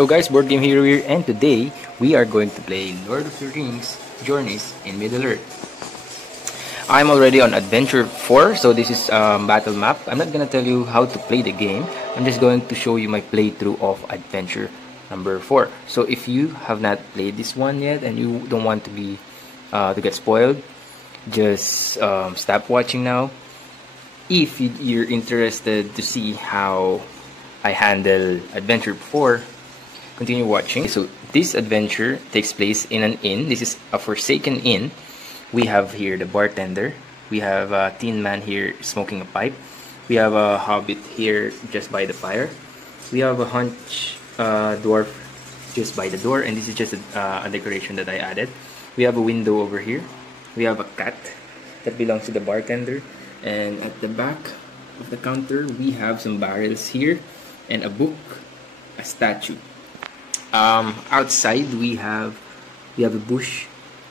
Hello guys, Board Game Hero here, and today we are going to play Lord of the Rings Journeys in Middle-earth. I'm already on Adventure 4, so this is battle map. I'm not gonna tell you how to play the game. I'm just going to show you my playthrough of Adventure number 4. So if you have not played this one yet and you don't want to be to get spoiled, just stop watching now. If you're interested to see how I handle Adventure 4, continue watching. So this adventure takes place in an inn. This is a forsaken inn. We have here the bartender. We have a tin man here smoking a pipe. We have a hobbit here just by the fire. We have a hunch dwarf just by the door, and this is just a decoration that I added. We have a window over here. We have a cat that belongs to the bartender, and at the back of the counter we have some barrels here and a book, a statue. Outside we have a bush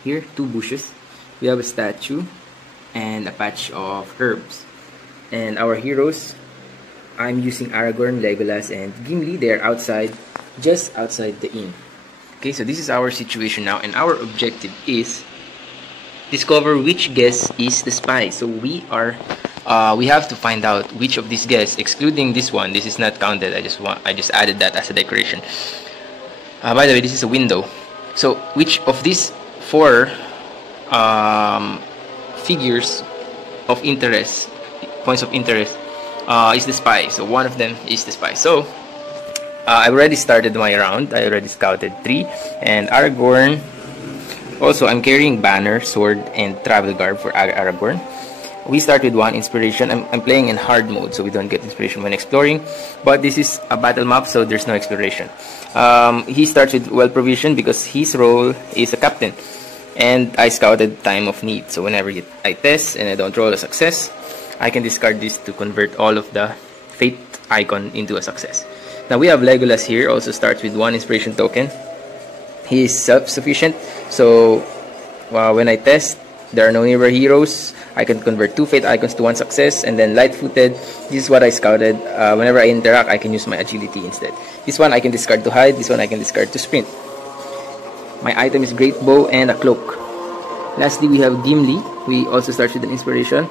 here, two bushes. We have a statue and a patch of herbs. And our heroes, I'm using Aragorn, Legolas, and Gimli. They're outside, just outside the inn. Okay, so this is our situation now, and our objective is discover which guest is the spy. So we have to find out which of these guests, excluding this one. This is not counted. I just added that as a decoration. By the way, this is a window. So which of these four figures of interest, points of interest, is the spy? So one of them is the spy. So I already started my round. I already scouted 3, and Aragorn. Also, I'm carrying banner, sword, and travel garb for Aragorn. We start with 1 inspiration. I'm playing in hard mode, so we don't get inspiration when exploring. But this is a battle map, so there's no exploration. He starts with well provisioned because his role is a captain. And I scouted time of need. So whenever I test and I don't roll a success, I can discard this to convert all of the fate icon into a success. Now we have Legolas here, also starts with 1 inspiration token. He is self-sufficient, so when I test, there are no nearby heroes. I can convert 2 fate icons to 1 success, and then light-footed. This is what I scouted. Whenever I interact, I can use my agility instead. This one I can discard to hide. This one I can discard to sprint. My item is great bow and a cloak. Lastly, we have Gimli. We also start with an inspiration.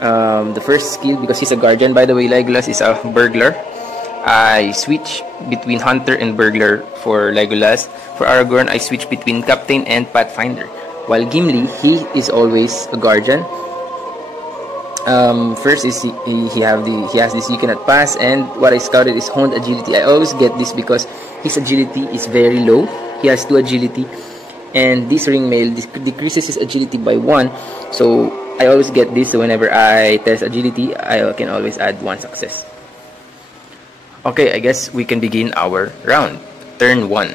The first skill, because he's a guardian. By the way, Legolas is a burglar. I switch between Hunter and Burglar for Legolas. For Aragorn, I switch between Captain and Pathfinder. While Gimli, he is always a guardian. First is he has this you cannot pass, and what I scouted is honed agility. I always get this because his agility is very low. He has 2 agility, and this ring mail decreases his agility by 1. So I always get this. So whenever I test agility, I can always add 1 success. Okay, I guess we can begin our round. Turn 1.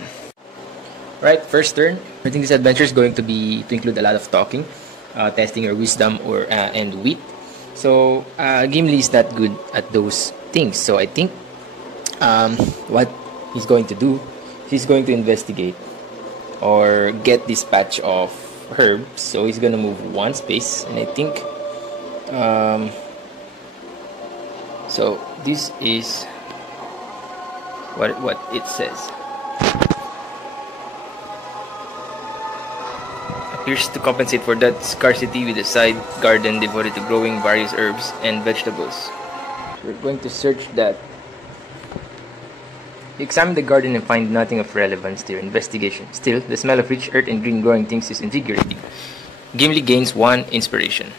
Right, first turn. I think this adventure is going to include a lot of talking, testing your wisdom and wit. So Gimli is not good at those things. So I think what he's going to do, he's going to investigate or get this patch of herbs. So he's gonna move 1 space, and I think so. This is what it says. Appears to compensate for that scarcity with a side garden devoted to growing various herbs and vegetables. We're going to search that. You examine the garden and find nothing of relevance to your investigation. Still, the smell of rich earth and green growing things is invigorating. Gimli gains 1 inspiration.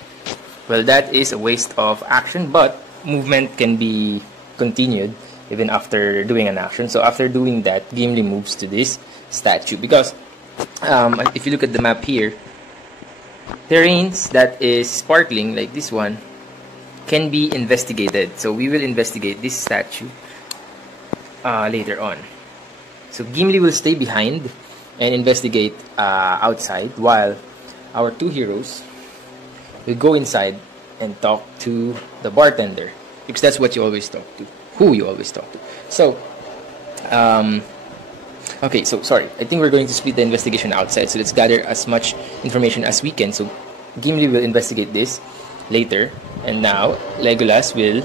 Well, that is a waste of action, but movement can be continued even after doing an action. So after doing that, Gimli moves to this statue, because if you look at the map here, terrains that is sparkling like this one can be investigated. So we will investigate this statue later on. So Gimli will stay behind and investigate outside, while our 2 heroes will go inside and talk to the bartender, because that's what you always talk to. Who you always talk to. So okay, so sorry, I think we're going to split the investigation outside, so let's gather as much information as we can. So Gimli will investigate this later, and now Legolas will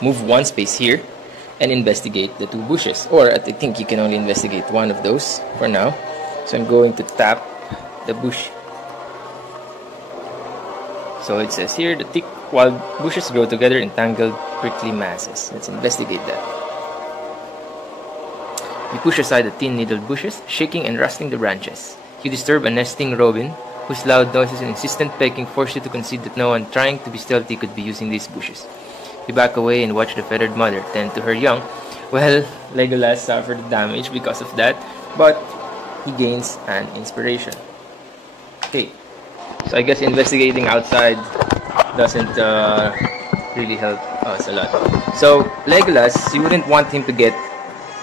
move 1 space here and investigate the two bushes. Or I think you can only investigate one of those for now. So I'm going to tap the bush. So it says here, the thick wild bushes grow together in tangled prickly masses. Let's investigate that. You push aside the thin-needled bushes, shaking and rustling the branches. You disturb a nesting robin, whose loud noises and insistent pecking force you to concede that no one trying to be stealthy could be using these bushes. You back away and watch the feathered mother tend to her young. Well, Legolas suffered damage because of that, but he gains an inspiration. Okay, so I guess investigating outside doesn't really help us a lot. So Legolas, you wouldn't want him to get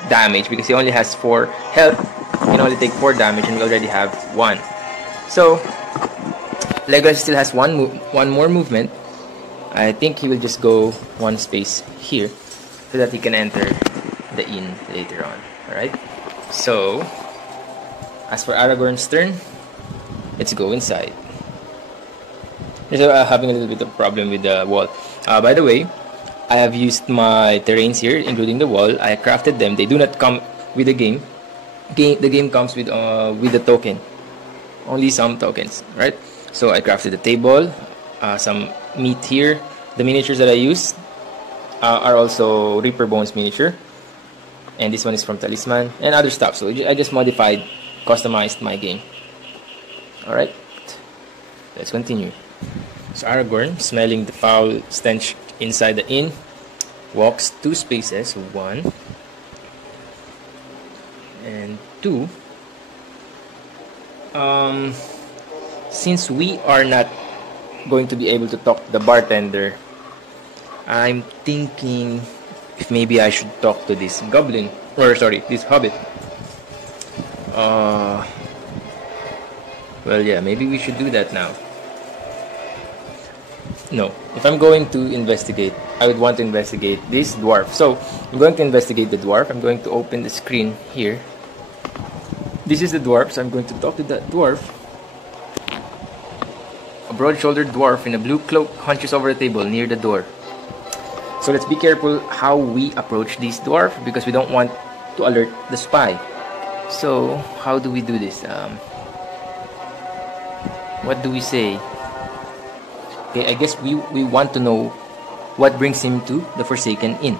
damage because he only has 4 health. He can only take 4 damage, and we already have 1. So Legolas still has one more movement. I think he will just go 1 space here so that he can enter the inn later on. Alright, so as for Aragorn's turn, let's go inside. Just having a little bit of problem with the wall. By the way, I have used my terrains here, including the wall. I crafted them. They do not come with the game. The game comes with the token. Only some tokens, right? So I crafted the table, some meat here. The miniatures that I used are also Reaper Bones miniature, and this one is from Talisman and other stuff. So I just modified, customized my game. All right, let's continue. So Aragorn, smelling the foul stench inside the inn, walks 2 spaces, 1 and 2. Since we are not going to be able to talk to the bartender, I'm thinking if maybe I should talk to this goblin, or sorry, this hobbit. Well, yeah, maybe we should do that now. No, if I'm going to investigate, I would want to investigate this dwarf. So I'm going to investigate the dwarf. I'm going to open the screen here. This is the dwarf, so I'm going to talk to the dwarf. A broad-shouldered dwarf in a blue cloak hunches over a table near the door. So let's be careful how we approach this dwarf because we don't want to alert the spy. So how do we do this? What do we say? Okay, I guess we want to know what brings him to the Forsaken Inn.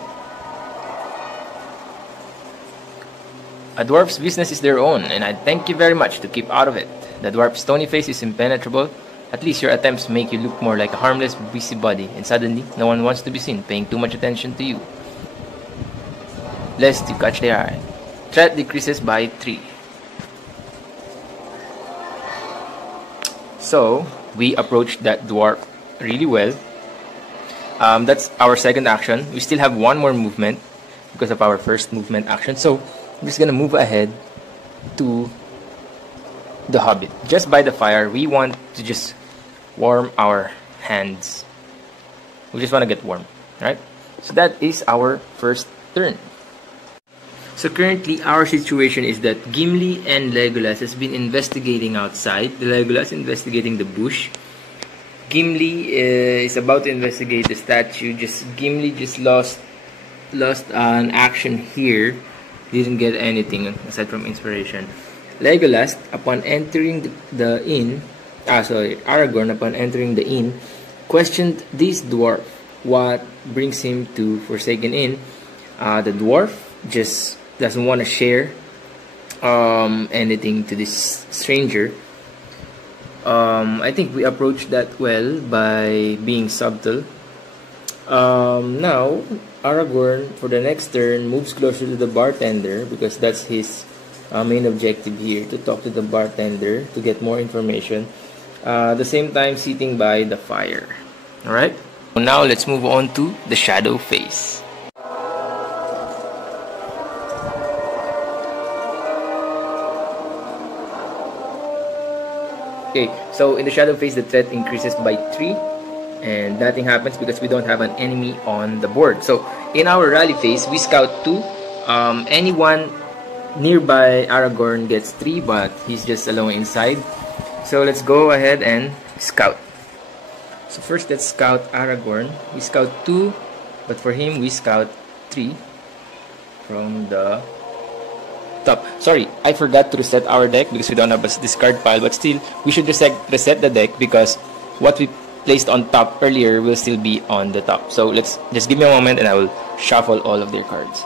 A dwarf's business is their own, and I thank you very much to keep out of it. The dwarf's stony face is impenetrable. At least your attempts make you look more like a harmless busybody, and suddenly no one wants to be seen paying too much attention to you, lest you catch their eye. Threat decreases by 3. So we approached that dwarf really well. That's our second action. We still have 1 more movement because of our first movement action. So I'm just gonna move ahead to the hobbit. Just by the fire, we want to just warm our hands. We just want to get warm, right? So that is our first turn. So currently our situation is that Gimli and Legolas has been investigating outside. The Legolas investigating the bush. Gimli is about to investigate the statue. Gimli just lost an action here. Didn't get anything aside from inspiration. Legolas, upon entering the inn, Aragorn, upon entering the inn, questioned this dwarf what brings him to Forsaken Inn. The dwarf just doesn't want to share anything to this stranger. I think we approached that well by being subtle. Now Aragorn, for the next turn, moves closer to the bartender because that's his main objective here, to talk to the bartender to get more information. The same time sitting by the fire. Alright? Now let's move on to the shadow phase. Okay, so in the shadow phase, the threat increases by 3. And nothing happens because we don't have an enemy on the board. So in our rally phase, we scout 2. Anyone nearby Aragorn gets 3, but he's just alone inside. So let's go ahead and scout. So first let's scout Aragorn. We scout 2, but for him we scout 3. from the top. Sorry, I forgot to reset our deck because we don't have a discard pile, but still, we should reset the deck because what we placed on top earlier will still be on the top. So let's just give me a moment and I will shuffle all of their cards.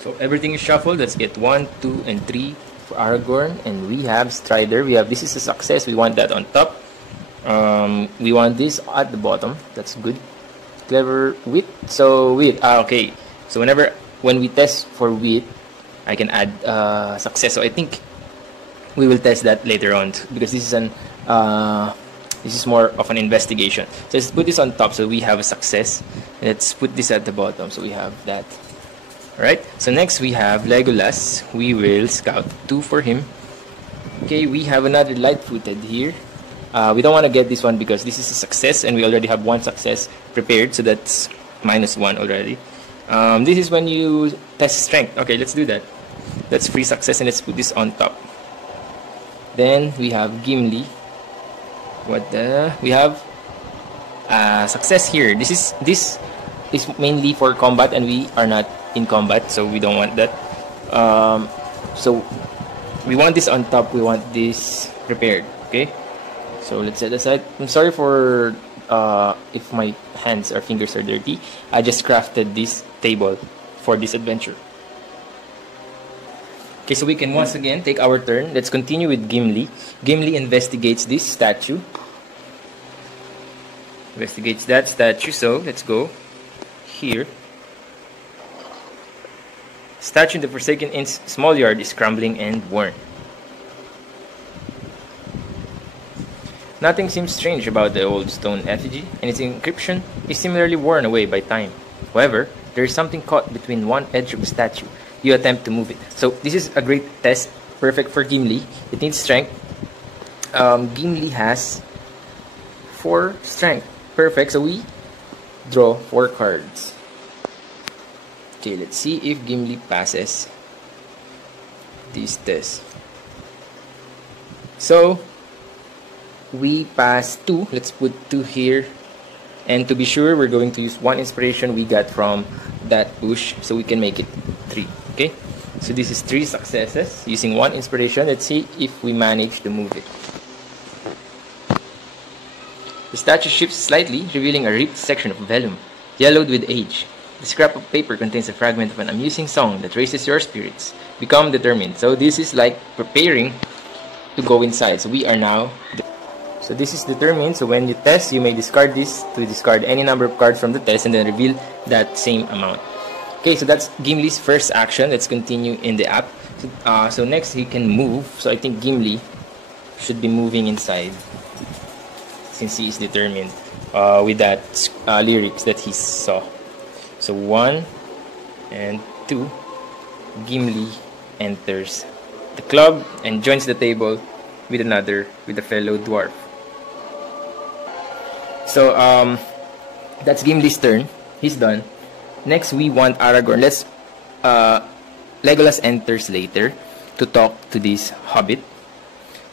So everything is shuffled. Let's get 1, 2, and 3 for Aragorn, and we have Strider. We have, this is a success. We want that on top. We want this at the bottom. That's good. Clever wit. So wit. Okay. So when we test for wit, I can add success. So I think we will test that later on because this is more of an investigation. So let's put this on top so we have a success. Let's put this at the bottom so we have that. Alright, so next we have Legolas. We will scout 2 for him. Okay, we have another light-footed here. We don't want to get this one because this is a success and we already have 1 success prepared, so that's -1 already. This is when you test strength. Okay, let's do that. That's free success and let's put this on top. Then we have Gimli. We have success here. This is mainly for combat and we are not in combat, so we don't want that. So we want this on top, we want this prepared. Okay, so let's set aside. I'm sorry for if my hands or fingers are dirty. I just crafted this table for this adventure. Okay, so we can once again take our turn. Let's continue with Gimli. Gimli investigates this statue. Investigates that statue, so let's go here. Statue in the Forsaken Inn's small yard is crumbling and worn. Nothing seems strange about the old stone effigy, and its inscription is similarly worn away by time. However, there is something caught between one edge of the statue. You attempt to move it. So this is a great test, perfect for Gimli. It needs strength. Gimli has 4 strength. Perfect, so we draw 4 cards. Okay, let's see if Gimli passes this test. So we pass 2. Let's put 2 here. And to be sure, we're going to use 1 inspiration we got from that bush, so we can make it 3. Okay, so this is 3 successes using 1 inspiration. Let's see if we manage to move it. The statue shifts slightly, revealing a ripped section of vellum, yellowed with age. The scrap of paper contains a fragment of an amusing song that raises your spirits. Become determined. So this is like preparing to go inside. So we are now... So this is determined. So when you test, you may discard this to discard any number of cards from the test and then reveal that same amount. Okay, so that's Gimli's first action. Let's continue in the app. So next he can move. So I think Gimli should be moving inside since he is determined with that lyrics that he saw. So 1 and 2, Gimli enters the club and joins the table with a fellow dwarf. So that's Gimli's turn. He's done. Next we want Aragorn. Legolas enters later to talk to this hobbit,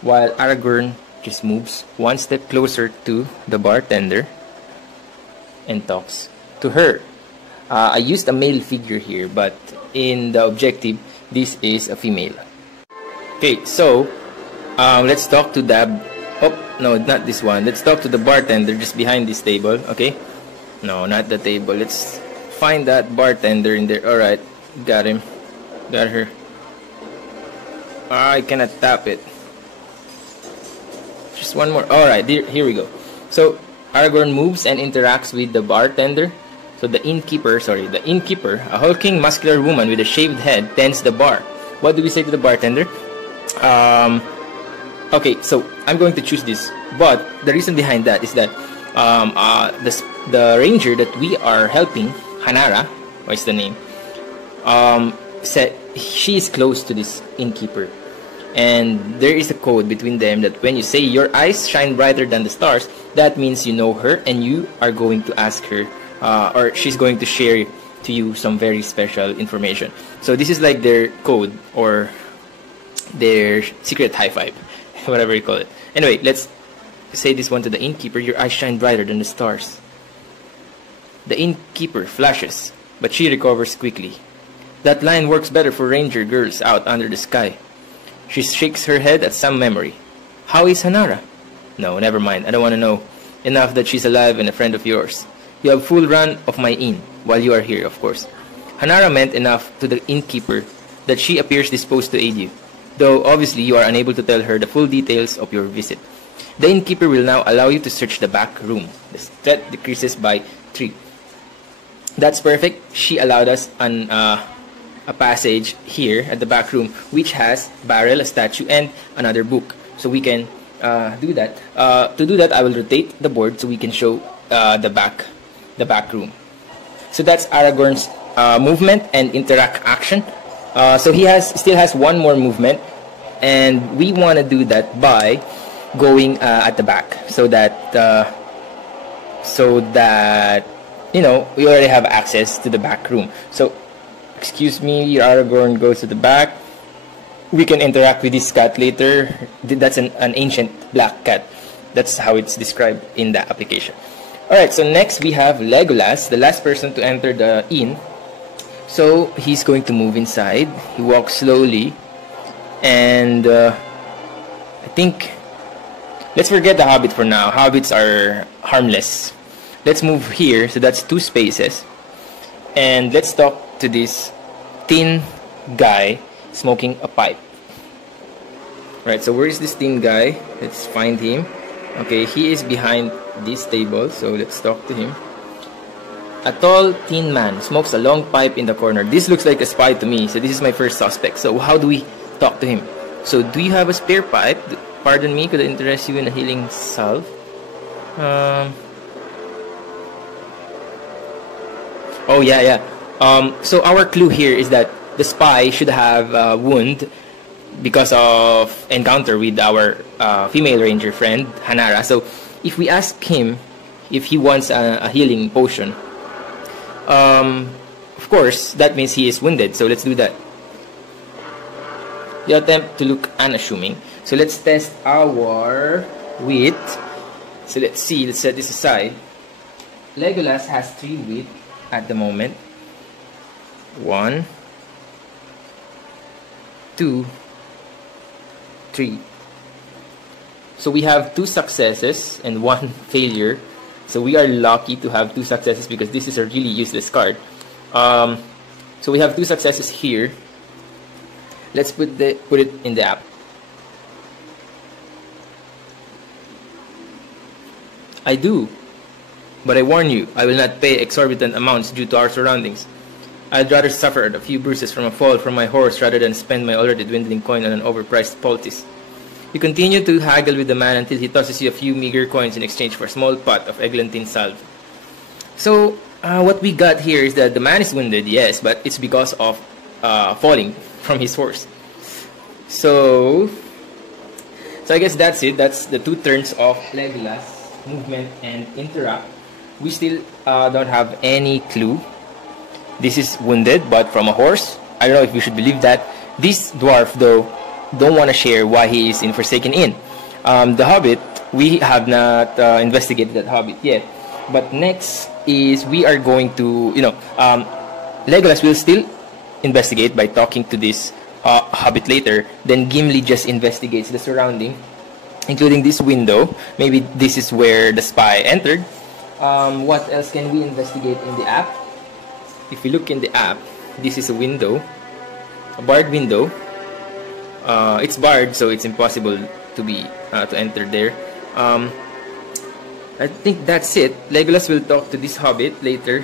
while Aragorn just moves 1 step closer to the bartender and talks to her. I used a male figure here, but in the objective, this is a female. Okay, so let's talk to the... Oh, no, not this one. Let's talk to the bartender just behind this table, okay? No, not the table. Let's find that bartender in there. Alright, got him. Got her. I cannot tap it. Just one more. Alright, here we go. So, Aragorn moves and interacts with the bartender. So the innkeeper, a hulking muscular woman with a shaved head tends the bar. What do we say to the bartender? Okay, so I'm going to choose this, but the reason behind that is that the ranger that we are helping, Hanara, what is the name, said she is close to this innkeeper, and there is a code between them that when you say your eyes shine brighter than the stars, that means you know her and you are going to ask her, or she's going to share to you some very special information. So this is like their code or their secret high five, whatever you call it. Anyway, let's say this one to the innkeeper. Your eyes shine brighter than the stars. The innkeeper flashes, but she recovers quickly. That line works better for ranger girls out under the sky. She shakes her head at some memory. How is Hanara? No, never mind. I don't want to know. Enough that she's alive and a friend of yours. You have full run of my inn, while you are here, of course. Hanara meant enough to the innkeeper that she appears disposed to aid you, though obviously you are unable to tell her the full details of your visit. The innkeeper will now allow you to search the back room. The threat decreases by 3. That's perfect. She allowed us a passage here at the back room, which has barrel, a statue, and another book. So we can do that. To do that, I will rotate the board so we can show the back room. So that's Aragorn's movement and interact action. So he still has one more movement, and we want to do that by going at the back, so that you know, we already have access to the back room. So, excuse me, Aragorn goes to the back. We can interact with this cat later. That's an ancient black cat. That's how it's described in the application. Alright, so next we have Legolas, the last person to enter the inn. So, he's going to move inside. He walks slowly. And, I think, let's forget the Hobbit for now. Hobbits are harmless. Let's move here. So that's 2 spaces. And let's talk to this thin guy smoking a pipe. Right, so where is this thin guy? Let's find him. Okay, he is behind this table. So let's talk to him. A tall, thin man smokes a long pipe in the corner. This looks like a spy to me. So this is my first suspect. So how do we talk to him? So do you have a spare pipe? Pardon me, could I interest you in a healing salve? Oh, yeah. So our clue here is that the spy should have a wound because of encounter with our female ranger friend, Hanara. So if we ask him if he wants a healing potion, of course, that means he is wounded. So let's do that. You attempt to look unassuming. So let's test our wit. So let's see, let's set this aside. Legolas has 3 wit at the moment. 1, 2, 3. So we have 2 successes and 1 failure. So we are lucky to have 2 successes because this is a really useless card. So we have 2 successes here. Let's put it in the app. I do. But I warn you, I will not pay exorbitant amounts due to our surroundings. I'd rather suffer a few bruises from a fall from my horse rather than spend my already dwindling coin on an overpriced poultice. You continue to haggle with the man until he tosses you a few meager coins in exchange for a small pot of eglantine salve. So, what we got here is that the man is wounded, yes, but it's because of falling from his horse. So I guess that's it. That's the 2 turns of Legolas, movement and interact. We still don't have any clue. This is wounded, but from a horse. I don't know if we should believe that. This dwarf, though, don't want to share why he is in Forsaken Inn. The Hobbit, we have not investigated that Hobbit yet. But next is we are going to, Legolas will still investigate by talking to this Hobbit later. Then Gimli just investigates the surrounding, including this window. Maybe this is where the spy entered. What else can we investigate in the app? If we look in the app, this is a window, a barred window. It's barred, so it's impossible to enter there. I think that's it. Legolas will talk to this Hobbit later.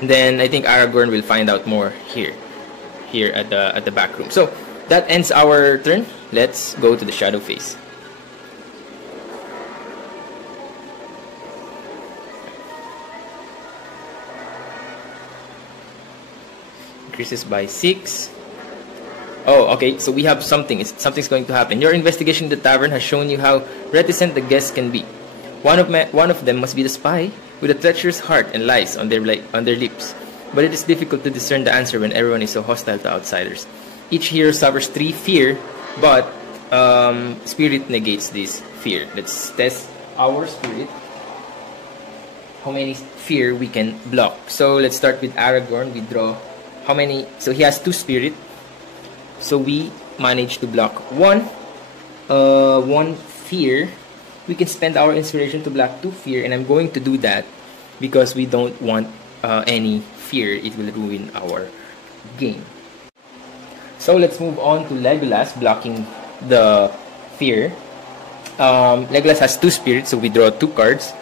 Then I think Aragorn will find out more here at the back room. So that ends our turn. Let's go to the shadow phase. Increases by 6. Oh, okay, so we have something. Something's going to happen. Your investigation in the tavern has shown you how reticent the guests can be. One of them must be the spy, with a treacherous heart and lies on their lips. But it is difficult to discern the answer when everyone is so hostile to outsiders. Each hero suffers 3 fear, but spirit negates this fear. Let's test our spirit. How many fear we can block. So let's start with Aragorn. We draw how many? So he has 2 spirit. So we managed to block 1 fear. We can spend our inspiration to block 2 fear, and I'm going to do that because we don't want any fear. It will ruin our game. So let's move on to Legolas blocking the fear. Legolas has 2 spirits, so we draw 2 cards,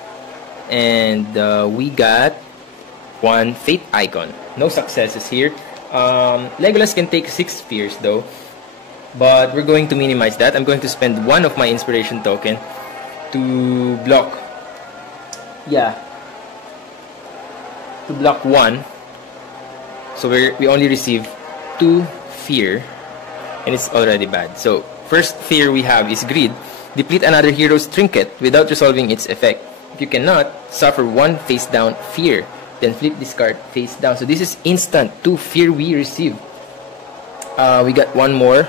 and we got 1 fate icon. No successes here. Legolas can take 6 fears though, but we're going to minimize that. I'm going to spend 1 of my inspiration token to block. Yeah, to block 1. So we only receive 2 fear, and it's already bad. So first fear we have is greed. Deplete another hero's trinket without resolving its effect. If you cannot, suffer 1 face down fear. Then flip this card face down. So this is instant. 2 fear we receive. We got 1 more.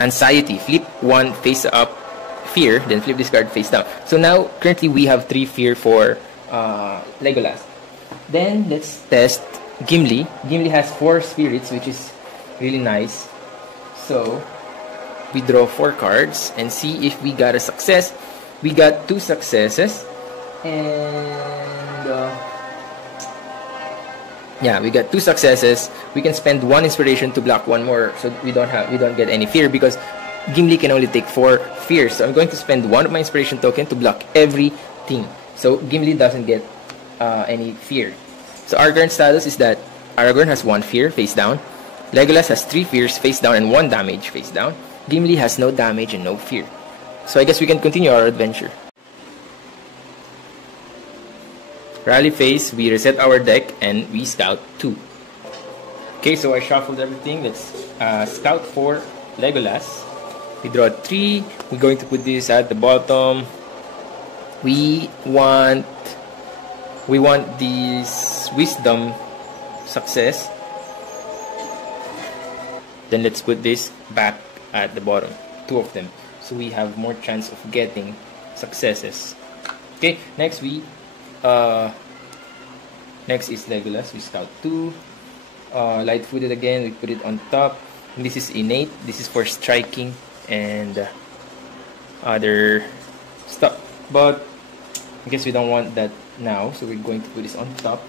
Anxiety. Flip 1 face up fear. Then flip this card face down. So now currently we have 3 fear for Legolas. Then let's test Gimli. Gimli has 4 spirits, which is really nice. So we draw 4 cards and see if we got a success. We got 2 successes, and yeah, we got 2 successes. We can spend 1 inspiration to block 1 more, so we don't get any fear because Gimli can only take 4 fears. So I'm going to spend 1 of my inspiration token to block everything, so Gimli doesn't get any fear. So our current status is that Aragorn has 1 fear face down, Legolas has 3 fears face down and 1 damage face down. Gimli has no damage and no fear. So I guess we can continue our adventure. Rally phase, we reset our deck and we scout 2. Okay, so I shuffled everything. Let's scout for Legolas. We draw 3. We're going to put this at the bottom. We want this wisdom success. Then let's put this back at the bottom, 2 of them, so we have more chance of getting successes. Okay, next is Legolas. We scout 2. Light-footed again, we put it on top. This is innate. This is for striking and other stuff, but I guess we don't want that now, so we're going to put this on top.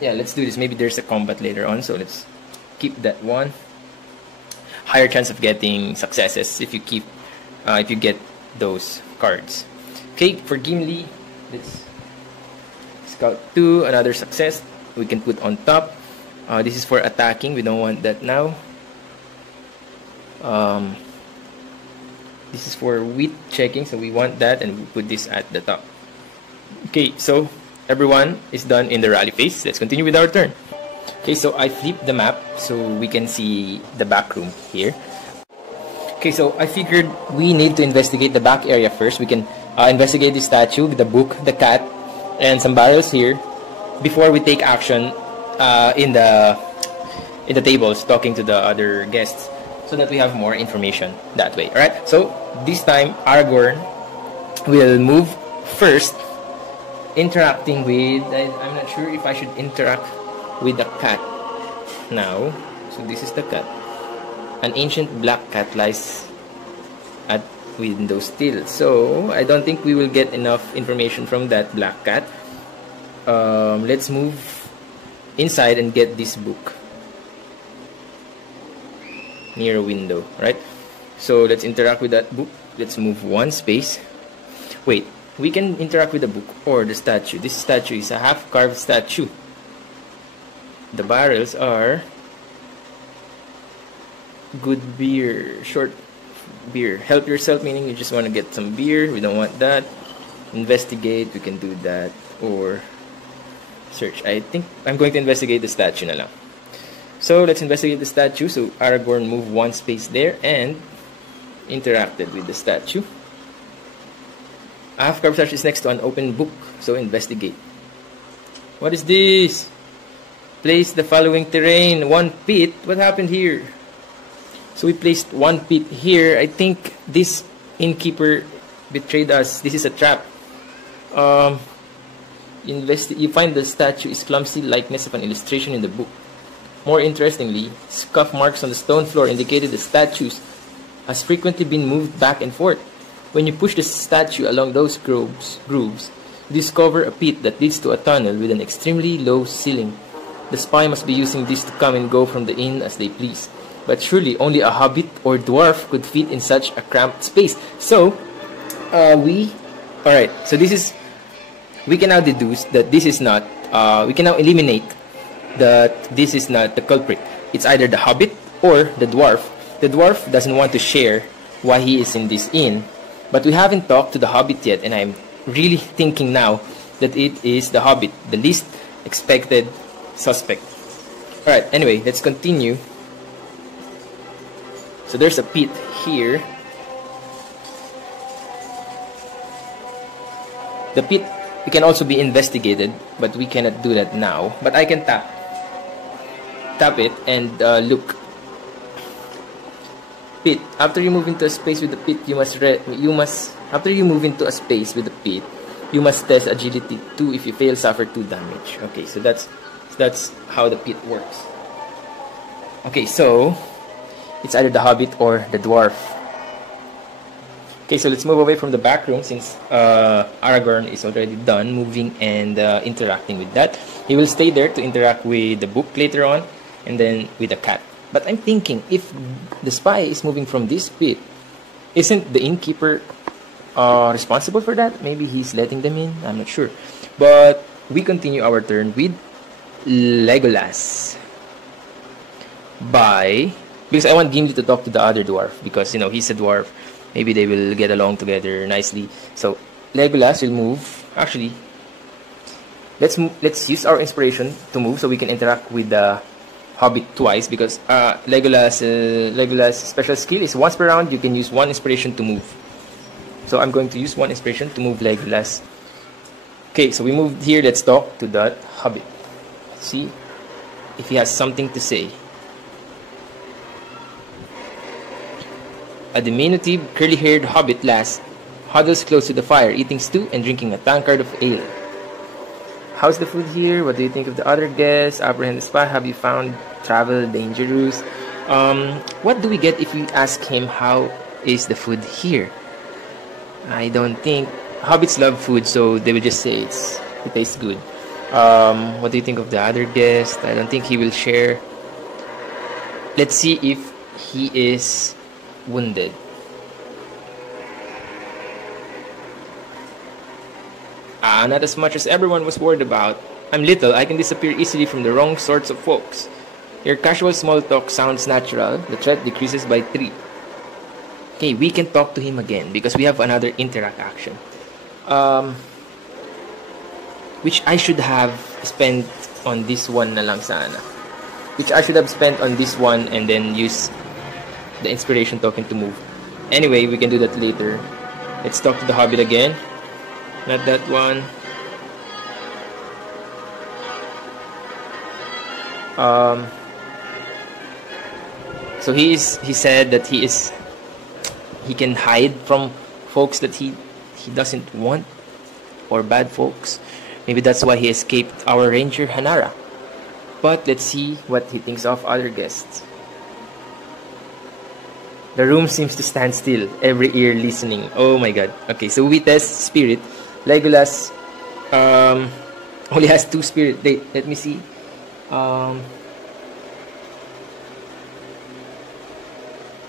Yeah, let's do this. Maybe there's a combat later on, so let's keep that one. Higher chance of getting successes if you get those cards. Okay, for Gimli, let's scout 2, another success we can put on top. This is for attacking. We don't want that now. This is for wit checking, so we want that, and we put this at the top. Okay, so everyone is done in the rally phase. Let's continue with our turn. Okay, so I flipped the map so we can see the back room here. Okay, so I figured we need to investigate the back area first. We can investigate the statue, the book, the cat, and some barrels here before we take action in the tables, talking to the other guests, so that we have more information that way. Alright, so this time Aragorn will move first, interacting with, I'm not sure if I should interact with the cat now. So this is the cat. An ancient black cat lies at window still. So I don't think we will get enough information from that black cat. Let's move inside and get this book near a window, right? So let's interact with that book. Let's move 1 space. Wait, we can interact with the book or the statue. This statue is a half-carved statue. The barrels are good beer, short beer. Help yourself, meaning you just want to get some beer. We don't want that. Investigate, we can do that. Or search. I think I'm going to investigate the statue na lang. So let's investigate the statue. So Aragorn moved 1 space there and interacted with the statue. A half-carved statue is next to an open book. So investigate. What is this? Place the following terrain. 1 pit. What happened here? So we placed 1 pit here. I think this innkeeper betrayed us. This is a trap. You find the statue is clumsy likeness of an illustration in the book. More interestingly, scuff marks on the stone floor indicated the statue has frequently been moved back and forth. When you push the statue along those grooves, you discover a pit that leads to a tunnel with an extremely low ceiling. The spy must be using this to come and go from the inn as they please. But surely only a hobbit or dwarf could fit in such a cramped space. So, alright, so we can now deduce that this is not, we can now eliminate that this is not the culprit. It's either the hobbit or the dwarf. The dwarf doesn't want to share why he is in this inn, but we haven't talked to the hobbit yet, and I'm really thinking now that it is the hobbit, the least expected suspect. Alright, anyway, let's continue. So there's a pit here. The pit can also be investigated, but we cannot do that now. But I can tap it and look. Pit. After you move into a space with the pit, after you move into a space with the pit, you must test agility 2. If you fail, suffer 2 damage. Okay, so that's how the pit works. Okay, so it's either the hobbit or the dwarf. Okay, so let's move away from the back room since Aragorn is already done moving and interacting with that. He will stay there to interact with the book later on and then with the cat. But I'm thinking, if the spy is moving from this pit, isn't the innkeeper responsible for that? Maybe he's letting them in? I'm not sure. But we continue our turn with Legolas. Because I want Gimli to talk to the other dwarf, because, you know, he's a dwarf. Maybe they will get along together nicely. So Legolas will move. Actually, let's use our inspiration to move so we can interact with the hobbit twice, because Legolas' special skill is once per round you can use 1 inspiration to move. So I'm going to use 1 inspiration to move Legolas. Okay, so we moved here. Let's talk to that hobbit. See if he has something to say. A diminutive, curly-haired hobbit lass huddles close to the fire, eating stew and drinking a tankard of ale. How's the food here? What do you think of the other guests? Apprehend the spy. Have you found travel dangerous? What do we get if we ask him how is the food here? I don't think... Hobbits love food, so they will just say it tastes good. What do you think of the other guest? I don't think he will share. Let's see if he is wounded. Not as much as everyone was worried about. I'm little. I can disappear easily from the wrong sorts of folks. Your casual small talk sounds natural. The threat decreases by 3. Okay, we can talk to him again because we have another interact action. Which I should have spent on this one na lang sana. Which I should have spent on this one and then use the inspiration token to move. Anyway, we can do that later. Let's talk to the hobbit again. Not that one. So he said that he can hide from folks that he doesn't want, or bad folks. Maybe that's why he escaped our ranger Hanara. But let's see what he thinks of other guests. The room seems to stand still, every ear listening. Oh my god. Okay, so we test spirit. Legolas only has 2 spirit. Wait, let me see.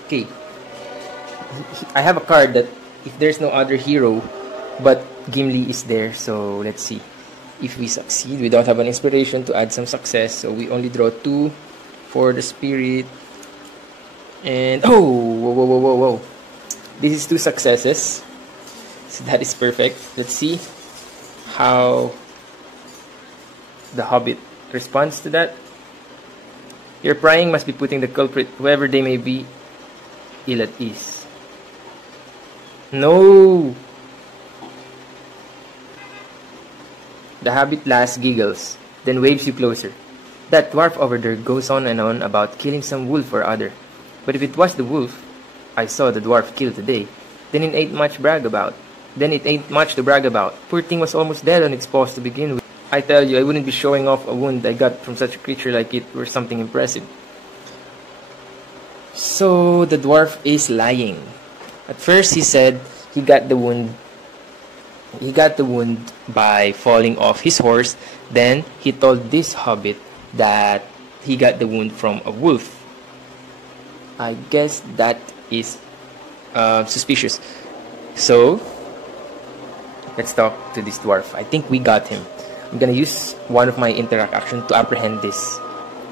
Okay. I have a card that if there's no other hero, but Gimli is there. So let's see. If we succeed, we don't have an inspiration to add some success. So we only draw 2 for the spirit. And oh, whoa. This is 2 successes. So that is perfect. Let's see how the hobbit responds to that. Your prying must be putting the culprit, whoever they may be, ill at ease. No! The hobbit lass giggles, then waves you closer. That dwarf over there goes on and on about killing some wolf or other. But if it was the wolf I saw the dwarf kill today, then it ain't much to brag about. Poor thing was almost dead on its paws to begin with. I tell you, I wouldn't be showing off a wound I got from such a creature like it were something impressive. So the dwarf is lying. At first he said he got the wound by falling off his horse. Then he told this hobbit that he got the wound from a wolf. I guess that is suspicious. So let's talk to this dwarf. I think we got him. I'm gonna use one of my interact action to apprehend this.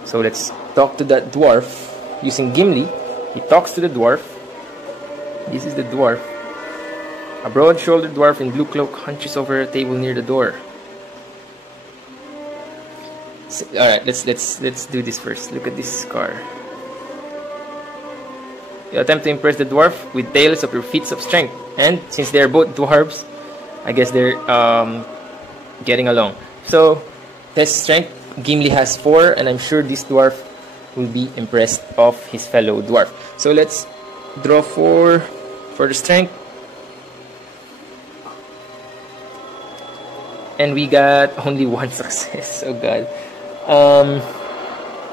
So let's talk to that dwarf using Gimli. He talks to the dwarf. This is the dwarf. A broad-shouldered dwarf in blue cloak hunches over a table near the door. So, all right, let's do this first. Look at this scar. You attempt to impress the dwarf with tales of your feats of strength, and since they are both dwarves, I guess they're getting along. So test strength. Gimli has 4, and I'm sure this dwarf will be impressed of his fellow dwarf. So let's draw 4 for the strength. And we got only 1 success. Oh god.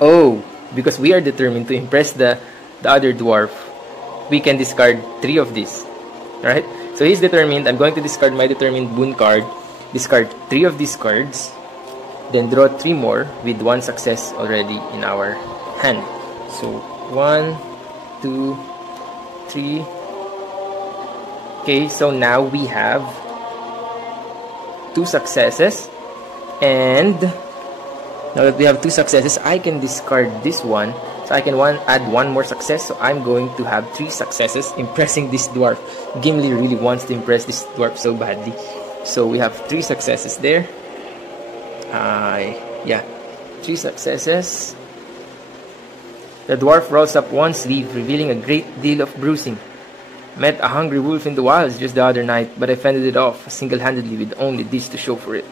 Oh, because we are determined to impress the other dwarf, we can discard 3 of these. Right? So he's determined. I'm going to discard my determined boon card. Discard 3 of these cards. Then draw 3 more with 1 success already in our hand. So 1, 2, 3. Okay, so now we have 2 successes, and now that we have 2 successes, I can discard this one, so I can add 1 more success. So I'm going to have 3 successes impressing this dwarf. Gimli really wants to impress this dwarf so badly, so we have 3 successes there. Yeah, 3 successes. The dwarf rolls up one sleeve, revealing a great deal of bruising. Met a hungry wolf in the wilds just the other night, but I fended it off single-handedly with only this to show for it.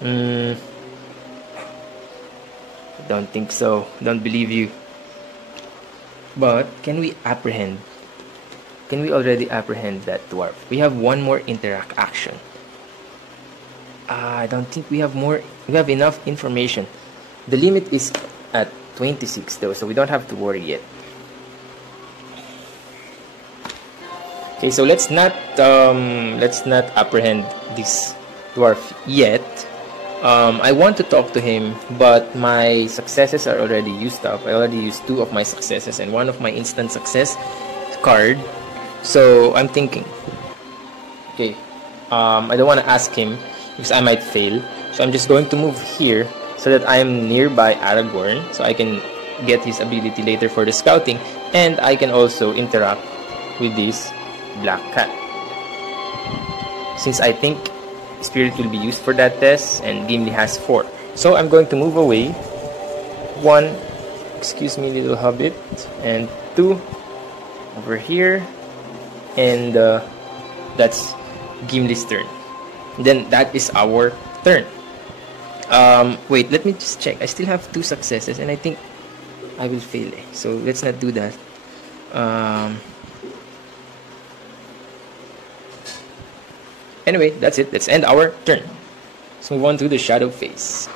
I don't think so. Don't believe you. But can we apprehend? Can we already apprehend that dwarf? We have 1 more interact action. I don't think we have more. We have enough information. The limit is at 26 though, so we don't have to worry yet. Okay, so let's not apprehend this dwarf yet. I want to talk to him, but my successes are already used up. I already used 2 of my successes and 1 of my instant success card. So I'm thinking, okay, I don't want to ask him because I might fail. So I'm just going to move here so that I'm nearby Aragorn, so I can get his ability later for the scouting, and I can also interact with this black cat, since I think spirit will be used for that test, and Gimli has 4. So I'm going to move away. 1, excuse me, little hobbit, and 2 over here, and that's Gimli's turn. Then that is our turn. Wait, let me just check. I still have 2 successes, and I think I will fail. So let's not do that. Anyway, that's it. Let's end our turn. Let's move on to the shadow phase.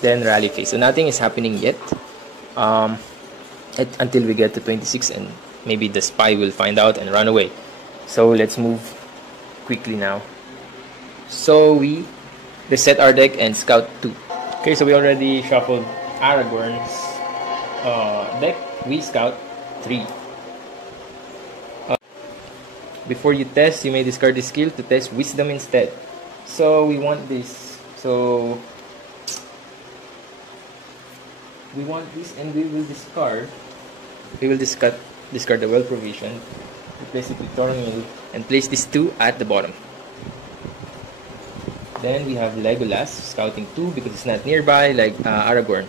Then rally phase. So nothing is happening yet. Until we get to 26, and maybe the spy will find out and run away. So let's move quickly now. So we reset our deck and scout 2. Okay, so we already shuffled Aragorn's deck. We scout 3. Before you test, you may discard this skill to test wisdom instead. So we want this. So we want this, and we will discard. We will discard the well provision, replace it with Thornhill, and place these 2 at the bottom. Then we have Legolas, scouting 2 because it's not nearby like Aragorn.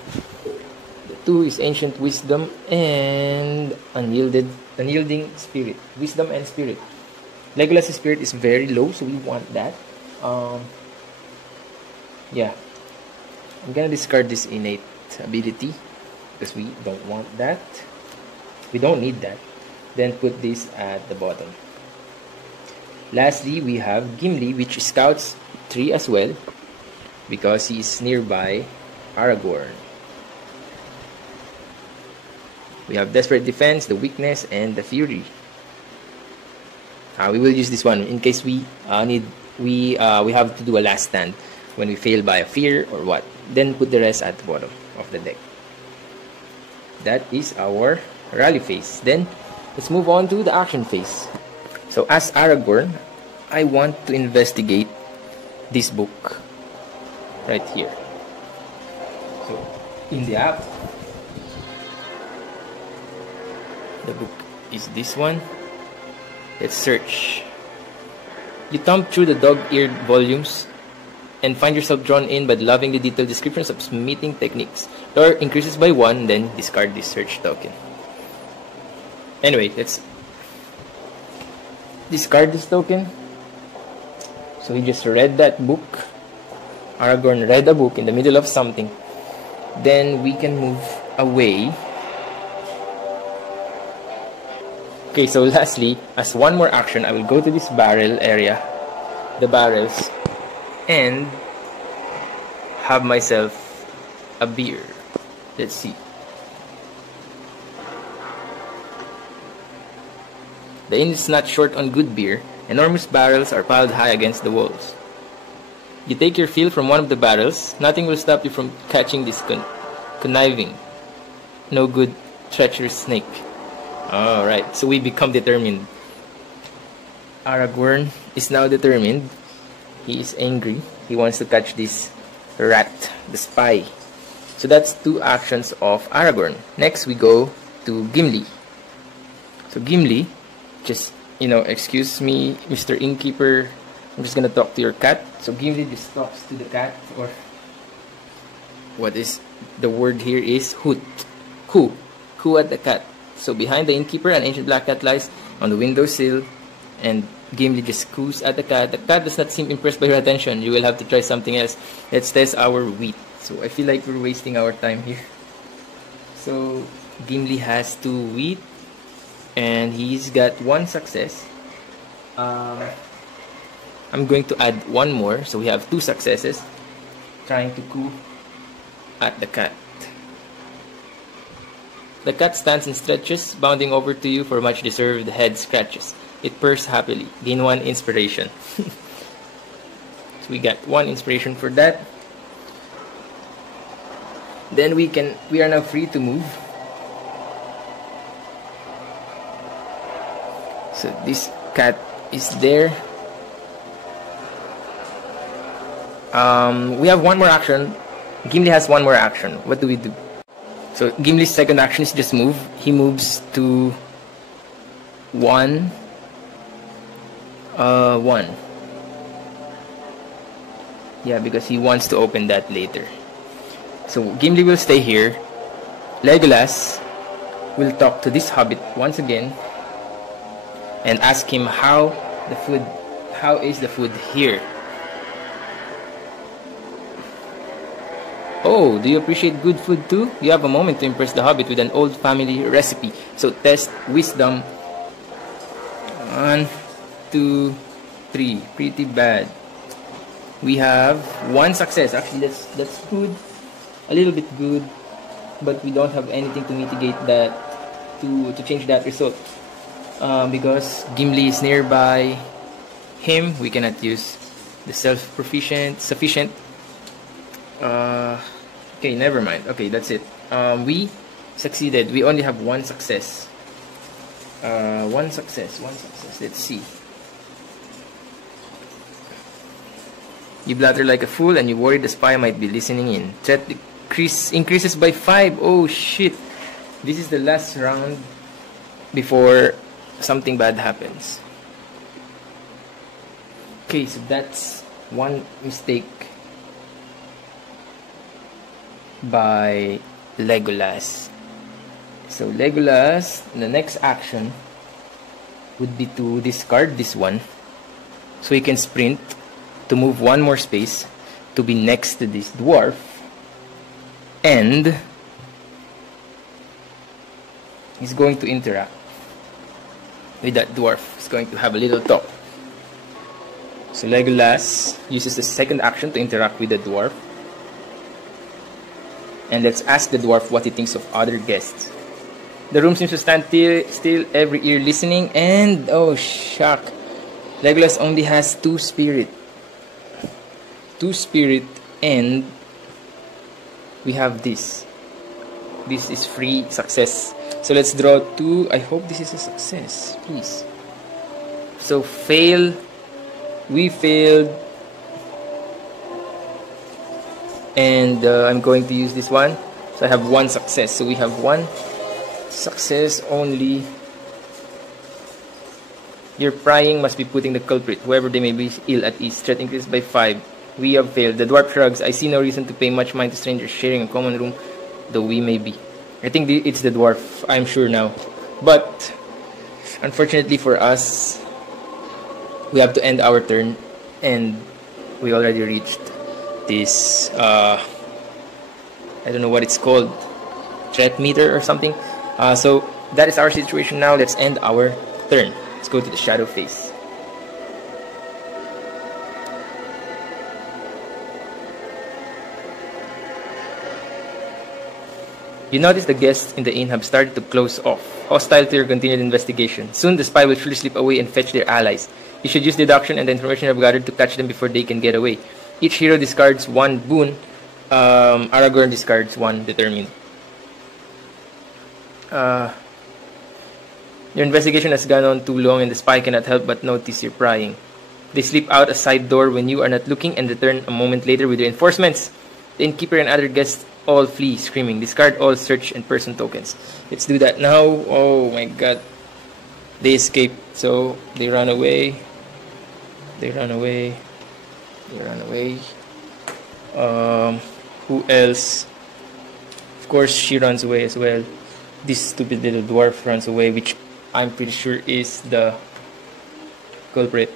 The 2 is ancient wisdom and unyielding spirit. Wisdom and spirit. Legolas' spirit is very low, so we want that. Yeah, I'm gonna discard this innate ability. because we don't want that. We don't need that. Then put this at the bottom. Lastly, we have Gimli, which scouts 3 as well, because he is nearby Aragorn. We have Desperate Defense, the Weakness, and the Fury. We will use this one in case we have to do a last stand when we fail by a fear or what. Then put the rest at the bottom of the deck. That is our rally phase. Then let's move on to the action phase. So as Aragorn, I want to investigate this book right here. So in the app, the book is this one. Let's search. You thumb through the dog-eared volumes and find yourself drawn in by the lovingly detailed descriptions of smithing techniques. Lore increases by 1, then discard this search token. Anyway, let's discard this token. So he just read that book. Aragorn read a book in the middle of something. Then we can move away. Okay, so lastly, as one more action, I will go to this barrel area, the barrels, and have myself a beer. Let's see. The inn is not short on good beer. Enormous barrels are piled high against the walls. You take your fill from one of the barrels. Nothing will stop you from catching this conniving, no good, treacherous snake. Alright, so we become determined. Aragorn is now determined. He is angry. He wants to catch this rat, the spy. So that's 2 actions of Aragorn. Next we go to Gimli. So Gimli, just, excuse me, Mr. Innkeeper, I'm just gonna talk to your cat. So Gimli just talks to the cat, or what is the word here is hoot. Coo at the cat. So behind the innkeeper, an ancient black cat lies on the windowsill, and Gimli just coos at the cat. The cat does not seem impressed by your attention. You will have to try something else. Let's test our wheat. So I feel like we're wasting our time here. So Gimli has 2 wheat, and he's got 1 success. I'm going to add 1 more, so we have 2 successes. Trying to coo at the cat. The cat stands and stretches, bounding over to you for much deserved head scratches. It purrs happily. Gain 1 inspiration. So we got 1 inspiration for that. Then we are now free to move. So this cat is there. We have 1 more action. Gimli has 1 more action. What do we do? So Gimli's second action is just move. He moves to 1. Yeah, because he wants to open that later. So Gimli will stay here. Legolas will talk to this hobbit once again and ask him how is the food here? Oh, do you appreciate good food too? You have a moment to impress the hobbit with an old family recipe. So test wisdom. 1, 2, 3. Pretty bad. We have 1 success. Actually, that's good. A little bit good, but we don't have anything to mitigate that, to change that result. Because Gimli is nearby him, we cannot use the sufficient. Okay, never mind. Okay, that's it. We succeeded. We only have 1 success. 1 success. Let's see. You blatter like a fool and you worry the spy might be listening in. Threat increases by 5. Oh shit. This is the last round before something bad happens. Okay, so that's 1 mistake by Legolas. So Legolas, the next action would be to discard this one, so he can sprint to move 1 more space to be next to this dwarf, and he's going to interact with that dwarf. He's going to have a little talk. So Legolas uses the second action to interact with the dwarf. And let's ask the dwarf what he thinks of other guests. The room seems to stand still, every ear listening, and oh shock, Legolas only has 2 spirit. 2 spirit, and we have this. This is free success. So let's draw 2. I hope this is a success, please. So fail. We failed. And I'm going to use this one. So I have 1 success. So we have 1 success only. Your prying must be putting the culprit, whoever they may be, ill at ease. Threat increased by 5. We have failed. The dwarf shrugs. I see no reason to pay much mind to strangers sharing a common room, though we may be. I think it's the dwarf. I'm sure now. But unfortunately for us, we have to end our turn, and we already reached this I don't know what it's called, threat meter or something. So that is our situation now. Let's end our turn. Let's go to the shadow phase. You notice the guests in the inn have started to close off, hostile to your continued investigation. Soon the spy will surely slip away and fetch their allies. You should use deduction and the information you have gathered to catch them before they can get away. Each hero discards 1 boon. Aragorn discards 1 determined. Your investigation has gone on too long and the spy cannot help but notice your prying. They slip out a side door when you are not looking and return a moment later with reinforcements. The innkeeper and other guests all flee, screaming. Discard all search and person tokens. Let's do that now. Oh my god. They escape. So they run away. They run away. They run away. Who else? Of course, she runs away as well. This stupid little dwarf runs away, which I'm pretty sure is the culprit.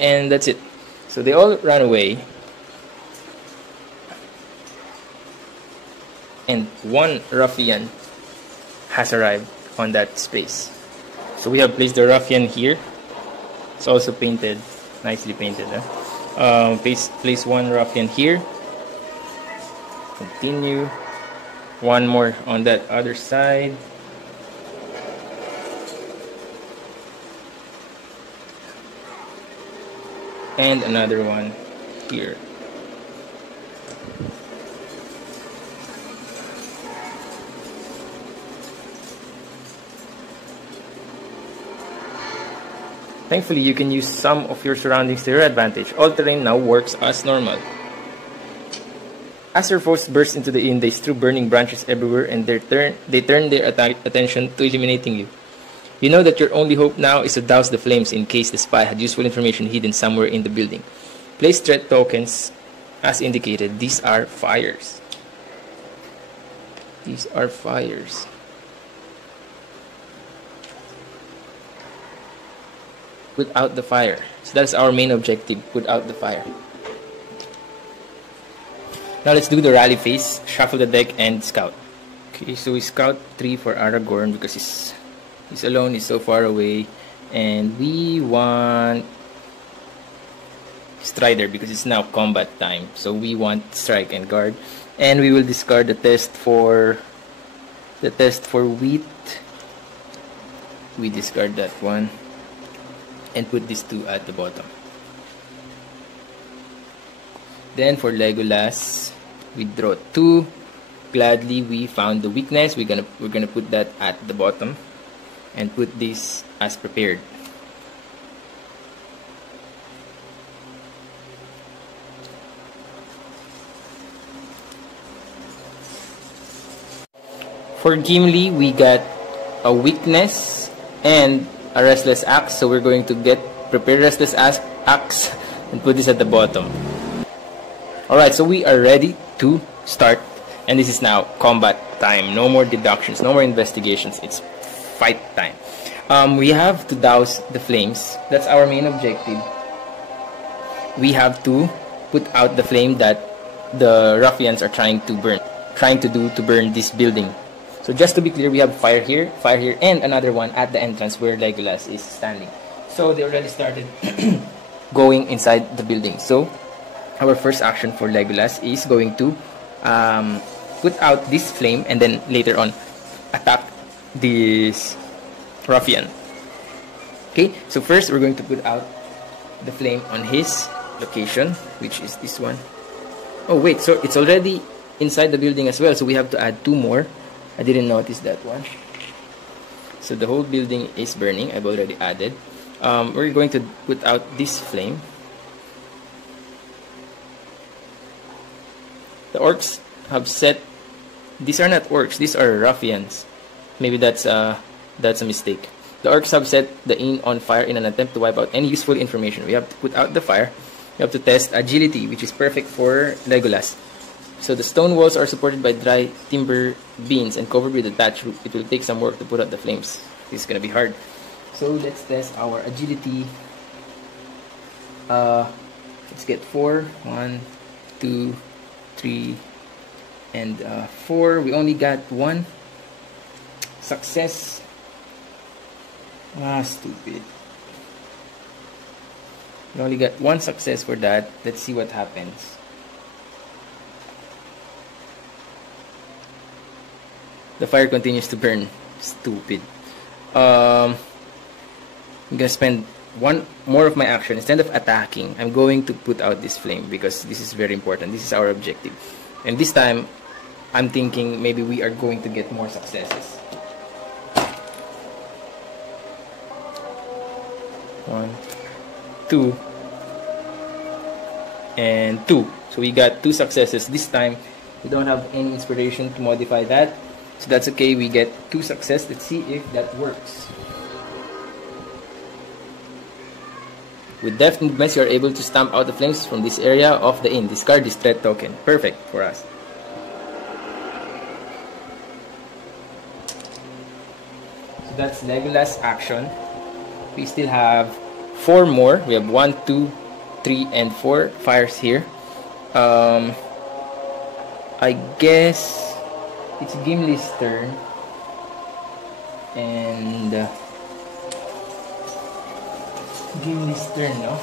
And that's it. So they all ran away. And 1 ruffian has arrived on that space. So we have placed the ruffian here. It's also painted, nicely painted. Place 1 ruffian here. Continue. 1 more on that other side. And another one here. Thankfully, you can use some of your surroundings to your advantage. All terrain now works as normal. As your foes burst into the inn, they strew burning branches everywhere and they turn their attention to eliminating you. You know that your only hope now is to douse the flames in case the spy had useful information hidden somewhere in the building. Place threat tokens as indicated. These are fires. These are fires. Put out the fire. So that's our main objective. Put out the fire. Now let's do the rally phase. Shuffle the deck and scout. Okay, so we scout 3 for Aragorn because he's alone, he's so far away. And we want Strider because it's now combat time. So we want strike and guard. And we will discard the test for wheat. We discard that one. And put these 2 at the bottom. Then for Legolas, we draw 2. Gladly we found the weakness. We're gonna put that at the bottom and put this as prepared. For Gimli, we got a weakness and a restless axe, so we're going to prepare restless axe and put this at the bottom. Alright, so we are ready to start, and this is now combat time. No more deductions, no more investigations, it's fight time. We have to douse the flames. That's our main objective. We have to put out the flame that the ruffians are trying to burn this building. So just to be clear, we have fire here, and another one at the entrance where Legolas is standing. So they already started going inside the building. So our first action for Legolas is going to put out this flame and then later on attack this ruffian. Okay, so first we're going to put out the flame on his location, which is this one. Oh wait, so it's already inside the building as well, so we have to add 2 more. I didn't notice that one. So the whole building is burning. I've already added. We're going to put out this flame. The orcs have set. These are not orcs. These are ruffians. Maybe that's a mistake. The orcs have set the inn on fire in an attempt to wipe out any useful information. We have to put out the fire. We have to test agility, which is perfect for Legolas. So the stone walls are supported by dry timber beams and covered with a thatch roof. It will take some work to put out the flames. This is gonna be hard. So let's test our agility. Let's get 4. 1, 2, 3, and 4. We only got 1 success. Stupid. We only got 1 success for that. Let's see what happens. The fire continues to burn. Stupid. I'm gonna spend 1 more of my action. Instead of attacking, I'm going to put out this flame because this is very important. This is our objective. And this time, I'm thinking maybe we are going to get more successes. 1, 2, and 2. So we got 2 successes. This time, we don't have any inspiration to modify that. So that's okay. We get 2 success. Let's see if that works. With deft movements, you are able to stamp out the flames from this area of the inn. Discard this threat token. Perfect for us. So that's Legolas' action. We still have 4 more. We have 1, 2, 3, and 4 fires here. I guess it's Gimli's turn. And Gimli's turn, no?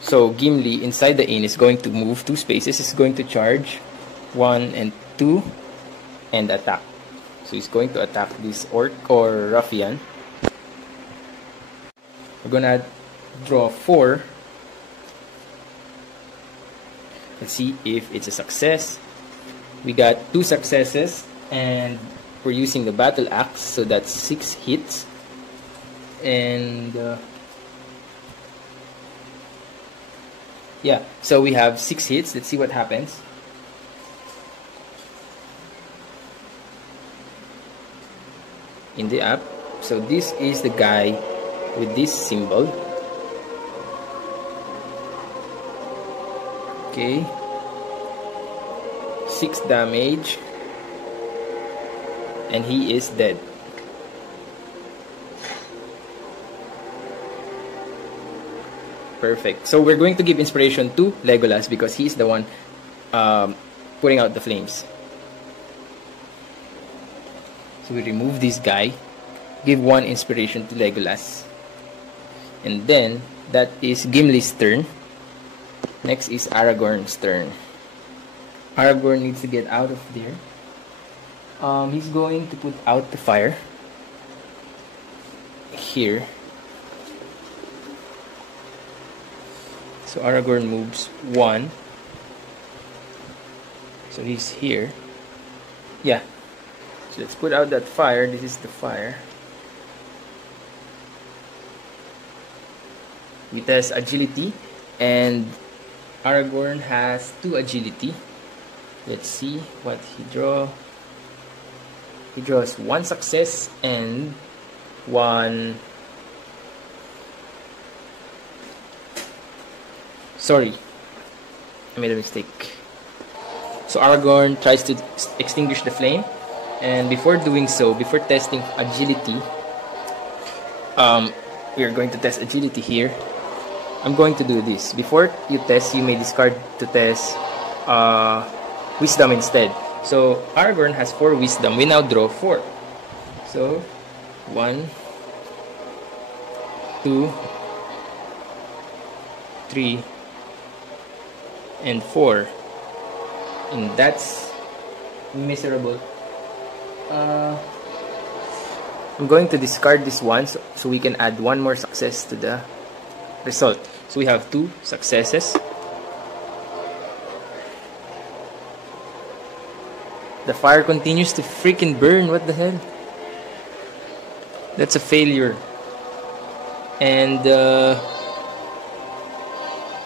So Gimli inside the inn is going to move 2 spaces. He's going to charge 1 and 2 and attack. So he's going to attack this orc or ruffian. We're gonna draw 4. Let's see if it's a success. We got 2 successes and we're using the battle axe, so that's 6 hits. And yeah, so we have 6 hits. Let's see what happens. In the app, so this is the guy with this symbol. Okay, 6 damage and he is dead. Perfect. So we're going to give inspiration to Legolas because he's the one putting out the flames. So we remove this guy, give 1 inspiration to Legolas, and then that is Gimli's turn. Next is Aragorn's turn. Aragorn needs to get out of there. He's going to put out the fire here. So Aragorn moves 1. So he's here. Yeah. So let's put out that fire. This is the fire. We test agility, and Aragorn has 2 agility. Let's see what he draws. He draws 1 success and 1. Sorry, I made a mistake. So Aragorn tries to extinguish the flame, and before doing so, before testing agility, we are going to test agility here. I'm going to do this. Before you test, you may discard to test wisdom instead. So Aragorn has 4 wisdom. We now draw 4. So 1, 2, 3, and 4. And that's miserable. I'm going to discard this one so we can add one more success to the result. So we have 2 successes. The fire continues to freaking burn. What the hell? That's a failure. And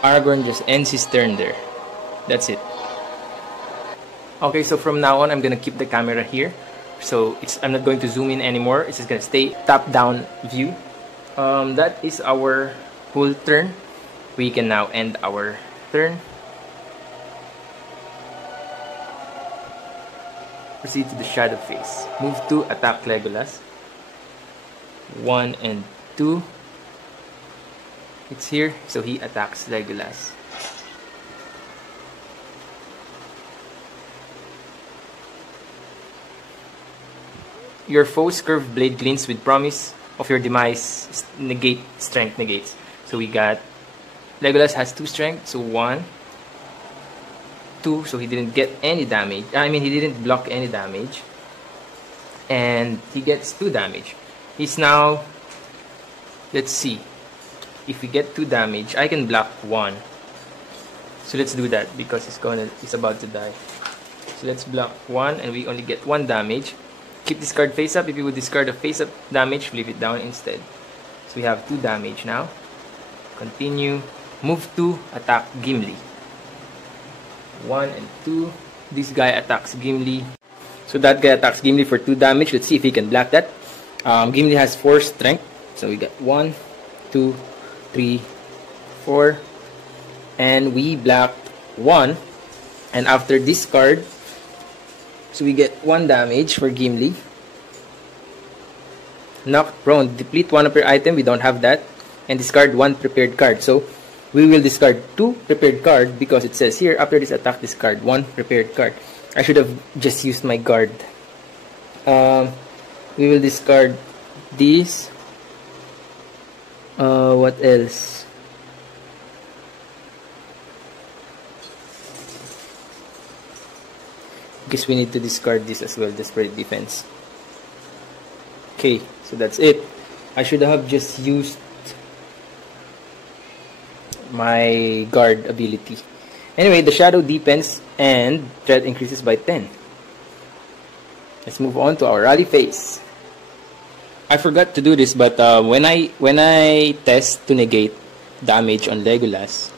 Aragorn just ends his turn there. That's it. Okay, so from now on, I'm gonna keep the camera here. So I'm not going to zoom in anymore. It's just gonna stay top-down view. That is our whole turn. We can now end our turn. Proceed to the shadow phase. Move to attack Legolas. 1 and 2. It's here, so he attacks Legolas. Your foe's curved blade glints with promise of your demise. Strength negates. So we got Legolas has 2 strength, so 1, 2, so he didn't get any damage. I mean, he didn't block any damage. And he gets 2 damage. He's now, let's see, if we get 2 damage, I can block 1. So let's do that because he's about to die. So let's block 1 and we only get 1 damage. Keep this card face up. If you would discard a face up damage, flip it down instead. So we have 2 damage now. Continue. Move to attack Gimli. 1 and 2. This guy attacks Gimli. So that guy attacks Gimli for 2 damage. Let's see if he can block that. Gimli has 4 strength. So we got 1, 2, 3, 4. And we blocked 1. And after discard, so we get 1 damage for Gimli. Knocked prone. Deplete 1 of your item. We don't have that. And discard 1 prepared card. So we will discard 2 prepared card because it says here, after this attack, discard 1 prepared card. I should have just used my guard. We will discard this. What else? Guess we need to discard this as well, Desperate Defense. Okay, so that's it. I should have just used my guard ability. Anyway, the shadow deepens and threat increases by 10. Let's move on to our rally phase. I forgot to do this, but when I test to negate damage on Legolas,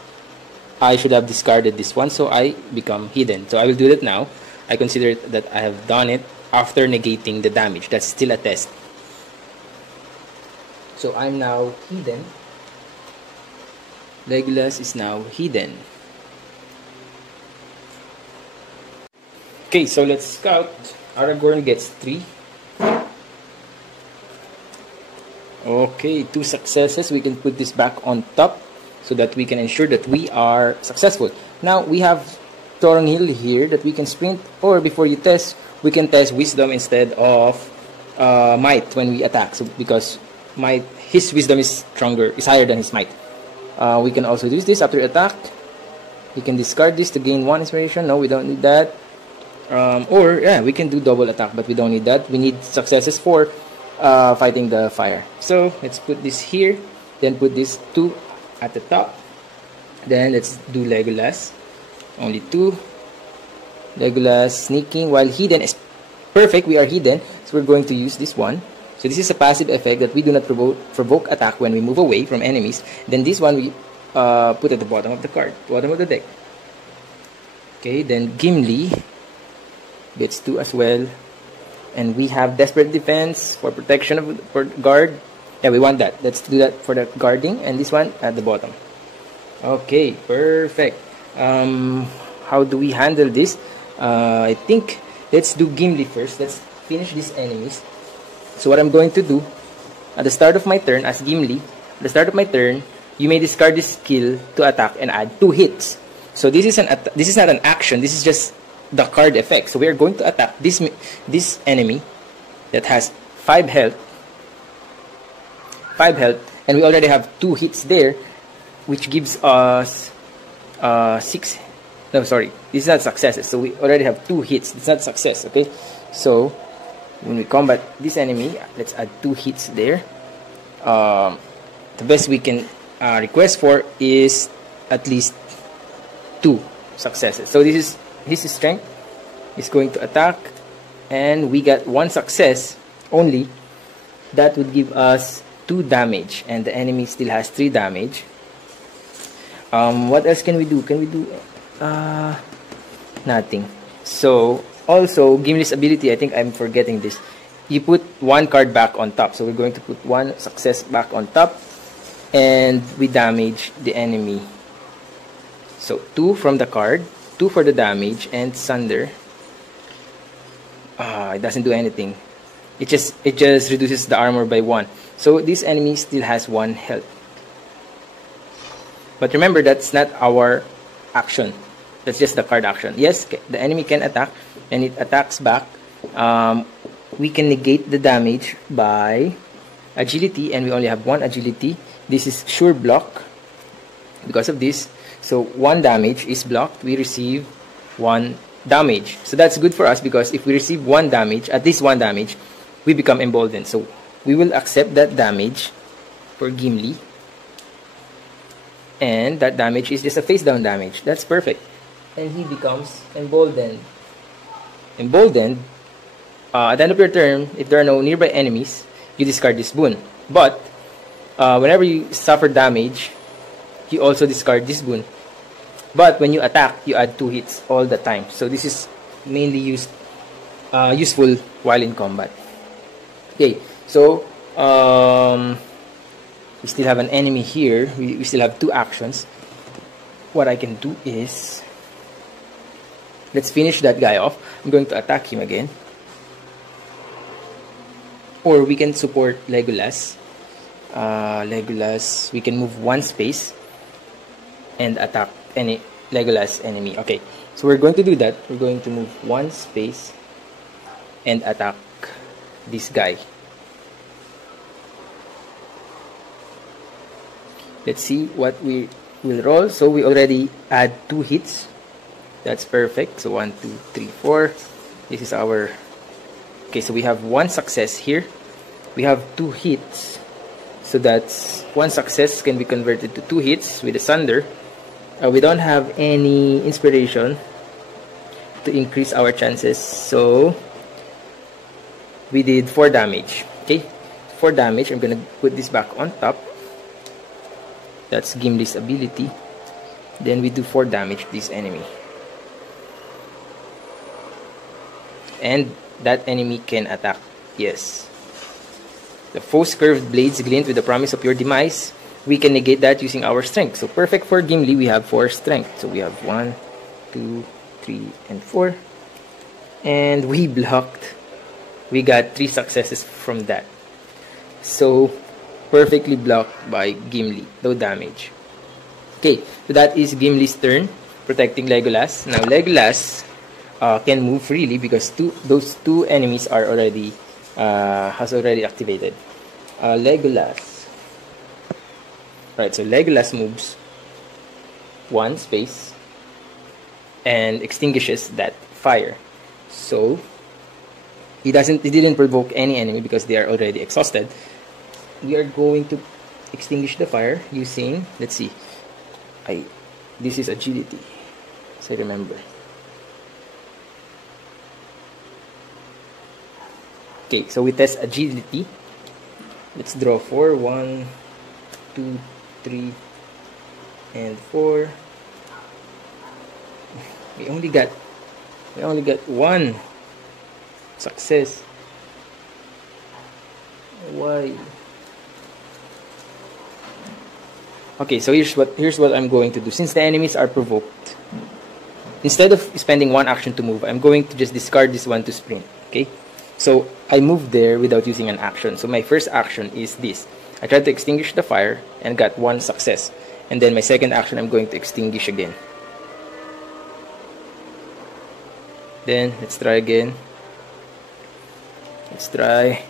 I should have discarded this one, so I become hidden. So I will do that now. I consider that I have done it after negating the damage. That's still a test. So I'm now hidden. Legolas is now hidden. Okay, so let's scout. Aragorn gets 3. Okay, 2 successes. We can put this back on top so that we can ensure that we are successful. Now we have Thornhill here that we can sprint, or before you test, we can test wisdom instead of might when we attack. So because his wisdom is higher than his might. We can also use this after attack. We can discard this to gain 1 inspiration. No, we don't need that. Or yeah, we can do double attack, but we don't need that. We need successes for fighting the fire. So let's put this here, then put this 2 at the top. Then let's do Legolas. Only 2. Legolas sneaking while hidden is perfect. We are hidden, so we're going to use this one. So this is a passive effect that we do not provoke attack when we move away from enemies. Then this one we put at the bottom of the card, bottom of the deck. Okay, then Gimli gets 2 as well. And we have Desperate Defense for protection for guard. Yeah, we want that. Let's do that for the guarding. And this one at the bottom. Okay, perfect. How do we handle this? I think let's do Gimli first. Let's finish these enemies. So what I'm going to do at the start of my turn as Gimli, at the start of my turn, you may discard this skill to attack and add 2 hits. So this is not an action. This is just the card effect. So we are going to attack this enemy that has 5 health, and we already have 2 hits there, which gives us 6. No, sorry, this is not successes. So we already have 2 hits. It's not success. Okay, so when we combat this enemy, let's add 2 hits there. The best we can request for is at least 2 successes. So this is strength. Is going to attack, and we got 1 success only. That would give us 2 damage, and the enemy still has 3 damage. What else can we do? Can we do nothing? So also Gimli's ability, I think I'm forgetting this. You put 1 card back on top. So we're going to put 1 success back on top, and we damage the enemy. So 2 from the card, 2 for the damage, and Sunder. It doesn't do anything. It just reduces the armor by 1. So this enemy still has 1 health. But remember, that's not our action. That's just the card action. Yes, the enemy can attack, and it attacks back. We can negate the damage by agility, and we only have 1 agility. This is sure block because of this. So 1 damage is blocked. We receive 1 damage. So that's good for us, because if we receive 1 damage, at least 1 damage, we become emboldened. So we will accept that damage for Gimli, and that damage is just a face down damage. That's perfect, and he becomes emboldened. At the end of your turn, if there are no nearby enemies, you discard this boon. But whenever you suffer damage, you also discard this boon. But when you attack, you add 2 hits all the time. So this is mainly useful while in combat. Okay, so we still have an enemy here. We still have 2 actions. What I can do is, let's finish that guy off. I'm going to attack him again. Or we can support Legolas. Legolas, we can move 1 space and attack any Legolas enemy. Okay, so we're going to do that. We're going to move 1 space and attack this guy. Let's see what we will roll. So we already add 2 hits. That's perfect. So 1, 2, 3, 4. This is our... Okay, so we have 1 success here. We have 2 hits. So that's 1 success can be converted to 2 hits with the Sunder. We don't have any inspiration to increase our chances. So we did 4 damage. Okay, 4 damage. I'm going to put this back on top. That's Gimli's ability. Then we do 4 damage to this enemy. And that enemy can attack. Yes. The foe's curved blades glint with the promise of your demise. We can negate that using our strength. So perfect for Gimli, we have 4 strength. So we have 1, 2, 3, and 4. And we blocked. We got 3 successes from that. So perfectly blocked by Gimli. No damage. Okay, so that is Gimli's turn, protecting Legolas. Now Legolas can move freely because those 2 enemies are already has already activated. Legolas. Right, so Legolas moves 1 space and extinguishes that fire. So he didn't provoke any enemy because they are already exhausted. We are going to extinguish the fire using, let's see, this is agility, so I remember. Okay, so we test agility. Let's draw 4. 1, 2, 3, and 4. We only got 1 success. Why? Okay, so here's what I'm going to do. Since the enemies are provoked, instead of spending 1 action to move, I'm going to just discard this 1 to sprint. Okay, so I moved there without using an action. So my first action is this. I tried to extinguish the fire and got 1 success. And then my second action, I'm going to extinguish again. Then let's try again. Let's try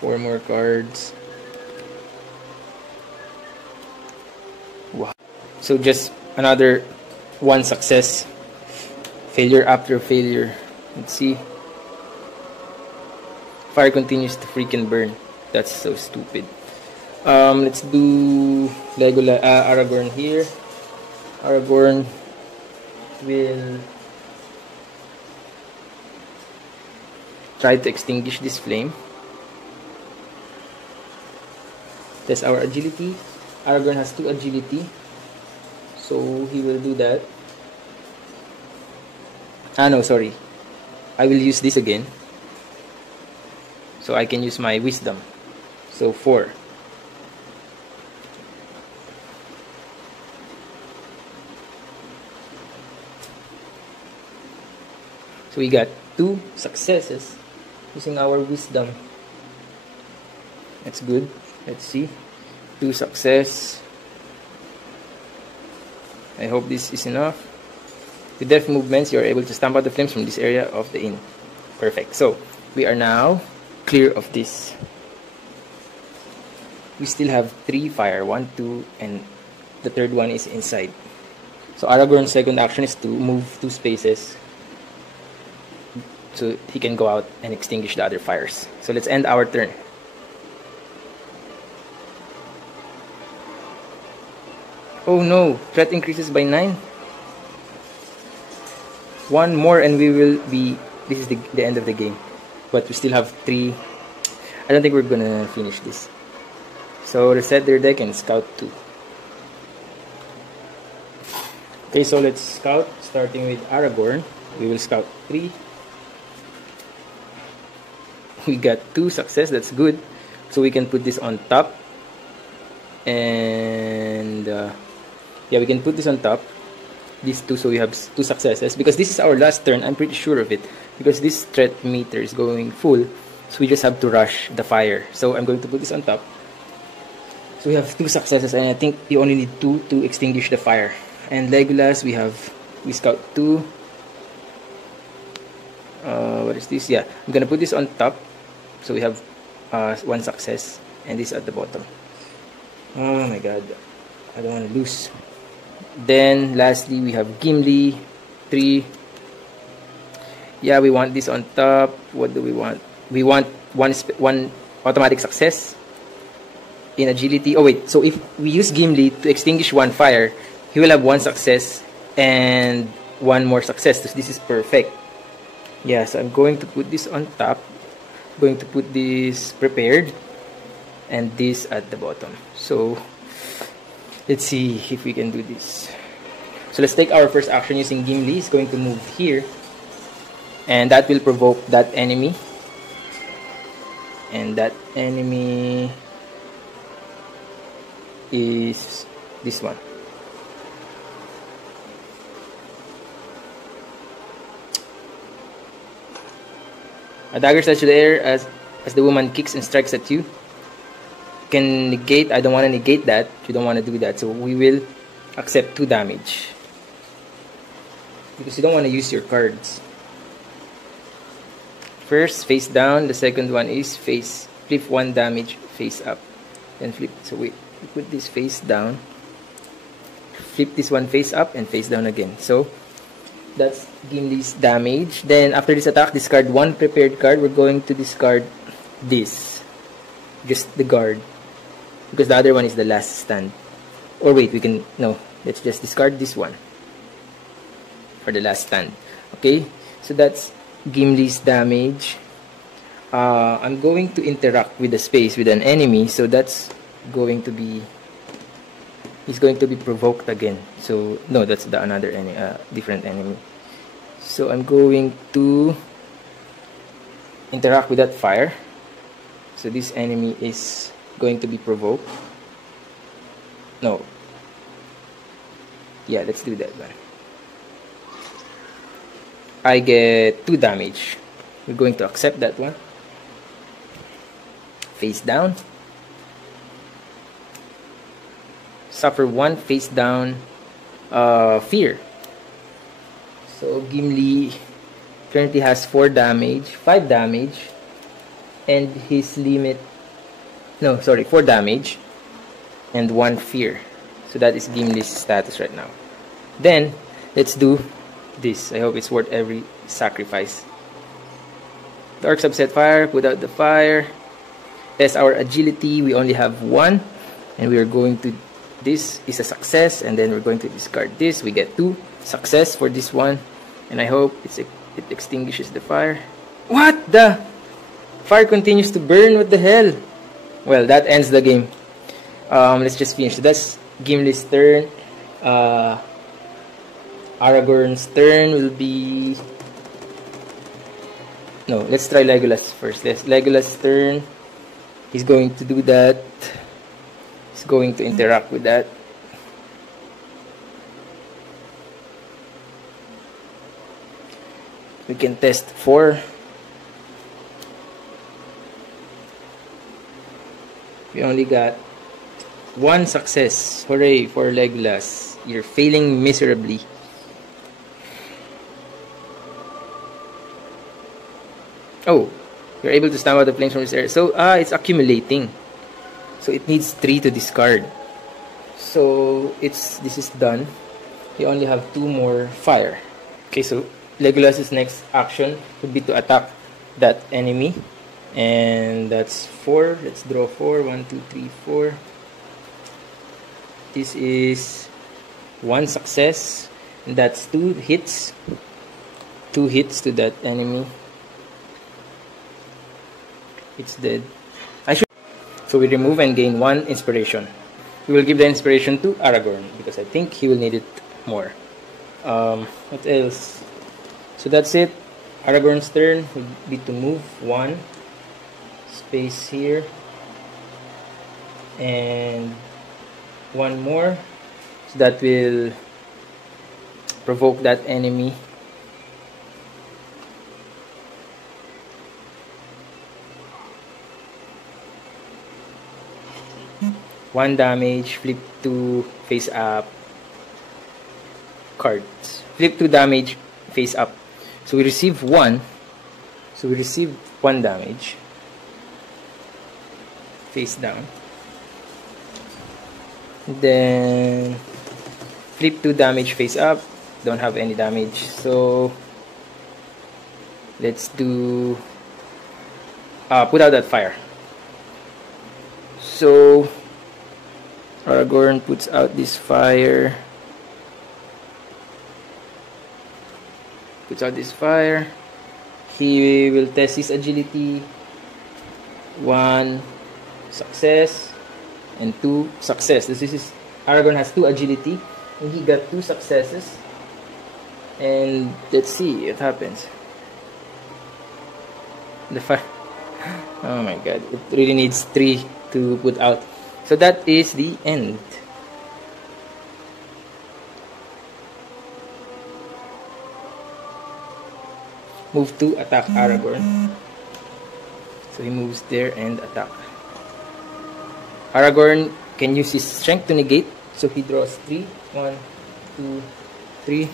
4 more cards. Wow. So just another one success. Failure after failure. Let's see. Fire continues to freaking burn. That's so stupid. Let's do Legolas, Aragorn here. Aragorn will try to extinguish this flame. That's our agility. Aragorn has 2 agility, so he will do that. No, sorry. I will use this again. So I can use my wisdom. So 4. So we got 2 successes using our wisdom. That's good. Let's see. 2 success. I hope this is enough. With deft movements, you are able to stamp out the flames from this area of the inn. Perfect. So we are now clear of this. We still have 3 fire. 1, 2, and the third one is inside. So Aragorn's second action is to move 2 spaces, so he can go out and extinguish the other fires. So let's end our turn. Oh no, threat increases by 9. 1 more and we will be, this is the end of the game. But we still have 3. I don't think we're gonna finish this. So reset their deck and scout 2. Okay, so let's scout, starting with Aragorn. We will scout 3. We got 2 success, that's good. So we can put this on top. And yeah, we can put this on top. These 2, so we have 2 successes. Because this is our last turn, I'm pretty sure of it. Because this threat meter is going full. So we just have to rush the fire. So I'm going to put this on top. So we have 2 successes, and I think you only need 2 to extinguish the fire. And Legolas, we scout 2. What is this? Yeah, I'm gonna put this on top. So we have 1 success, and this at the bottom. Oh my god, I don't want to lose. Then lastly, we have Gimli, 3. Yeah, we want this on top. What do we want? We want one automatic success in agility. Oh wait, so if we use Gimli to extinguish 1 fire, he will have 1 success and 1 more success. So this is perfect. Yeah, so I'm going to put this on top. I'm going to put this prepared and this at the bottom. So let's see if we can do this. So let's take our first action using Gimli. He's going to move here, and that will provoke that enemy. And that enemy is this one. A dagger slashes to the air as the woman kicks and strikes at you. Can negate. I don't want to negate that. You don't want to do that. So we will accept 2 damage. Because you don't want to use your cards. First, face down. The second one is face. Flip 1 damage face up. Then flip. So we put this face down. Flip this one face up and face down again. So that's Gimli's damage. Then after this attack, discard 1 prepared card. We're going to discard this. Just the guard. Because the other one is the last stand. Or wait, we can... No. Let's just discard this one. For the last stand. Okay? So that's Gimli's damage. I'm going to interact with the space with an enemy. So that's going to be... He's going to be provoked again. So, no, that's the another enemy, different enemy. So, I'm going to interact with that fire. So, this enemy is going to be provoked. No. Yeah, let's do that one. I get 2 damage. We're going to accept that one. Face down. Suffer 1 face down fear. So Gimli currently has 4 damage, 5 damage, and his limit, no, sorry, 4 damage and 1 fear. So that is Gimli's status right now. Then, let's do this. I hope it's worth every sacrifice. The orcs have set fire, put out the fire. Test our agility, we only have 1. And we are going to, this is a success, and then we're going to discard this. We get 2 success for this one. And I hope it extinguishes the fire. What the? Fire continues to burn, what the hell? Well, that ends the game. Let's just finish. So that's Gimli's turn. Aragorn's turn will be... No, let's try Legolas first. Legolas' turn. He's going to do that. He's going to interact with that. We can test 4. We only got 1 success. Hooray for Legolas. You're failing miserably. Oh, you're able to stamp out the flames from this area. So, it's accumulating. So, it needs 3 to discard. So, this is done. We only have 2 more fire. Okay, so Legolas's next action would be to attack that enemy. And that's 4. Let's draw 4. 1, 2, 3, 4. This is 1 success. And that's 2 hits. 2 hits to that enemy. It's dead. So we remove and gain 1 inspiration. We will give the inspiration to Aragorn because I think he will need it more. What else? So that's it. Aragorn's turn would be to move 1 space here and 1 more. So that will provoke that enemy. One damage, flip 2 face up cards. Flip 2 damage face up. So we receive 1. So we receive 1 damage face down. Then flip 2 damage face up. Don't have any damage. So let's do put out that fire. So Aragorn puts out this fire. Puts out this fire. He will test his agility. 1 success and 2 success. This is Aragorn has 2 agility and he got 2 successes. And let's see what happens. The fire. Oh my god! It really needs 3 to put out. So that is the end. Move to attack Aragorn. So he moves there and attack. Aragorn can use his strength to negate. So he draws 3. 1, 2, 3.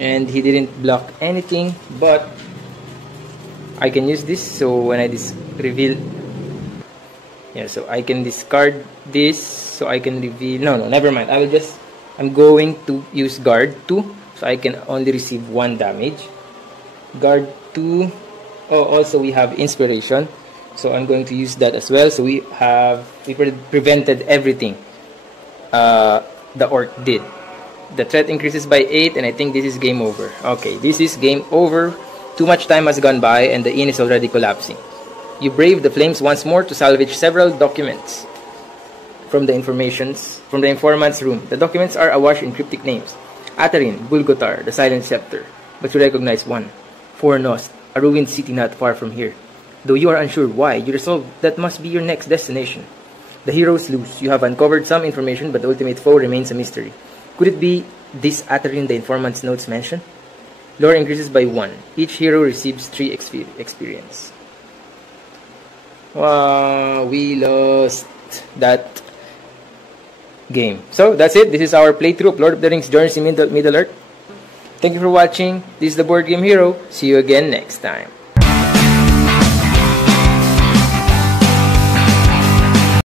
And he didn't block anything. But I can use this. So when I reveal... Yeah, so I can discard this, so I can reveal... No, never mind. I'm going to use guard 2, so I can only receive 1 damage. Guard 2. Oh, also we have inspiration, so I'm going to use that as well. So we prevented everything the orc did. The threat increases by 8, and I think this is game over. Okay, this is game over. Too much time has gone by, and the inn is already collapsing. You brave the flames once more to salvage several documents from the informant's room. The documents are awash in cryptic names. Atarin, Bulgotar, the Silent Scepter. But you recognize one. Fornost, a ruined city not far from here. Though you are unsure why, you resolve that must be your next destination. The heroes lose. You have uncovered some information, but the ultimate foe remains a mystery. Could it be this Atarin the informant's notes mention? Lore increases by 1. Each hero receives 3 experience. Wow, we lost that game. So that's it. This is our playthrough of Lord of the Rings Journeys in Middle-earth. Thank you for watching. This is the Board Game Hero. See you again next time.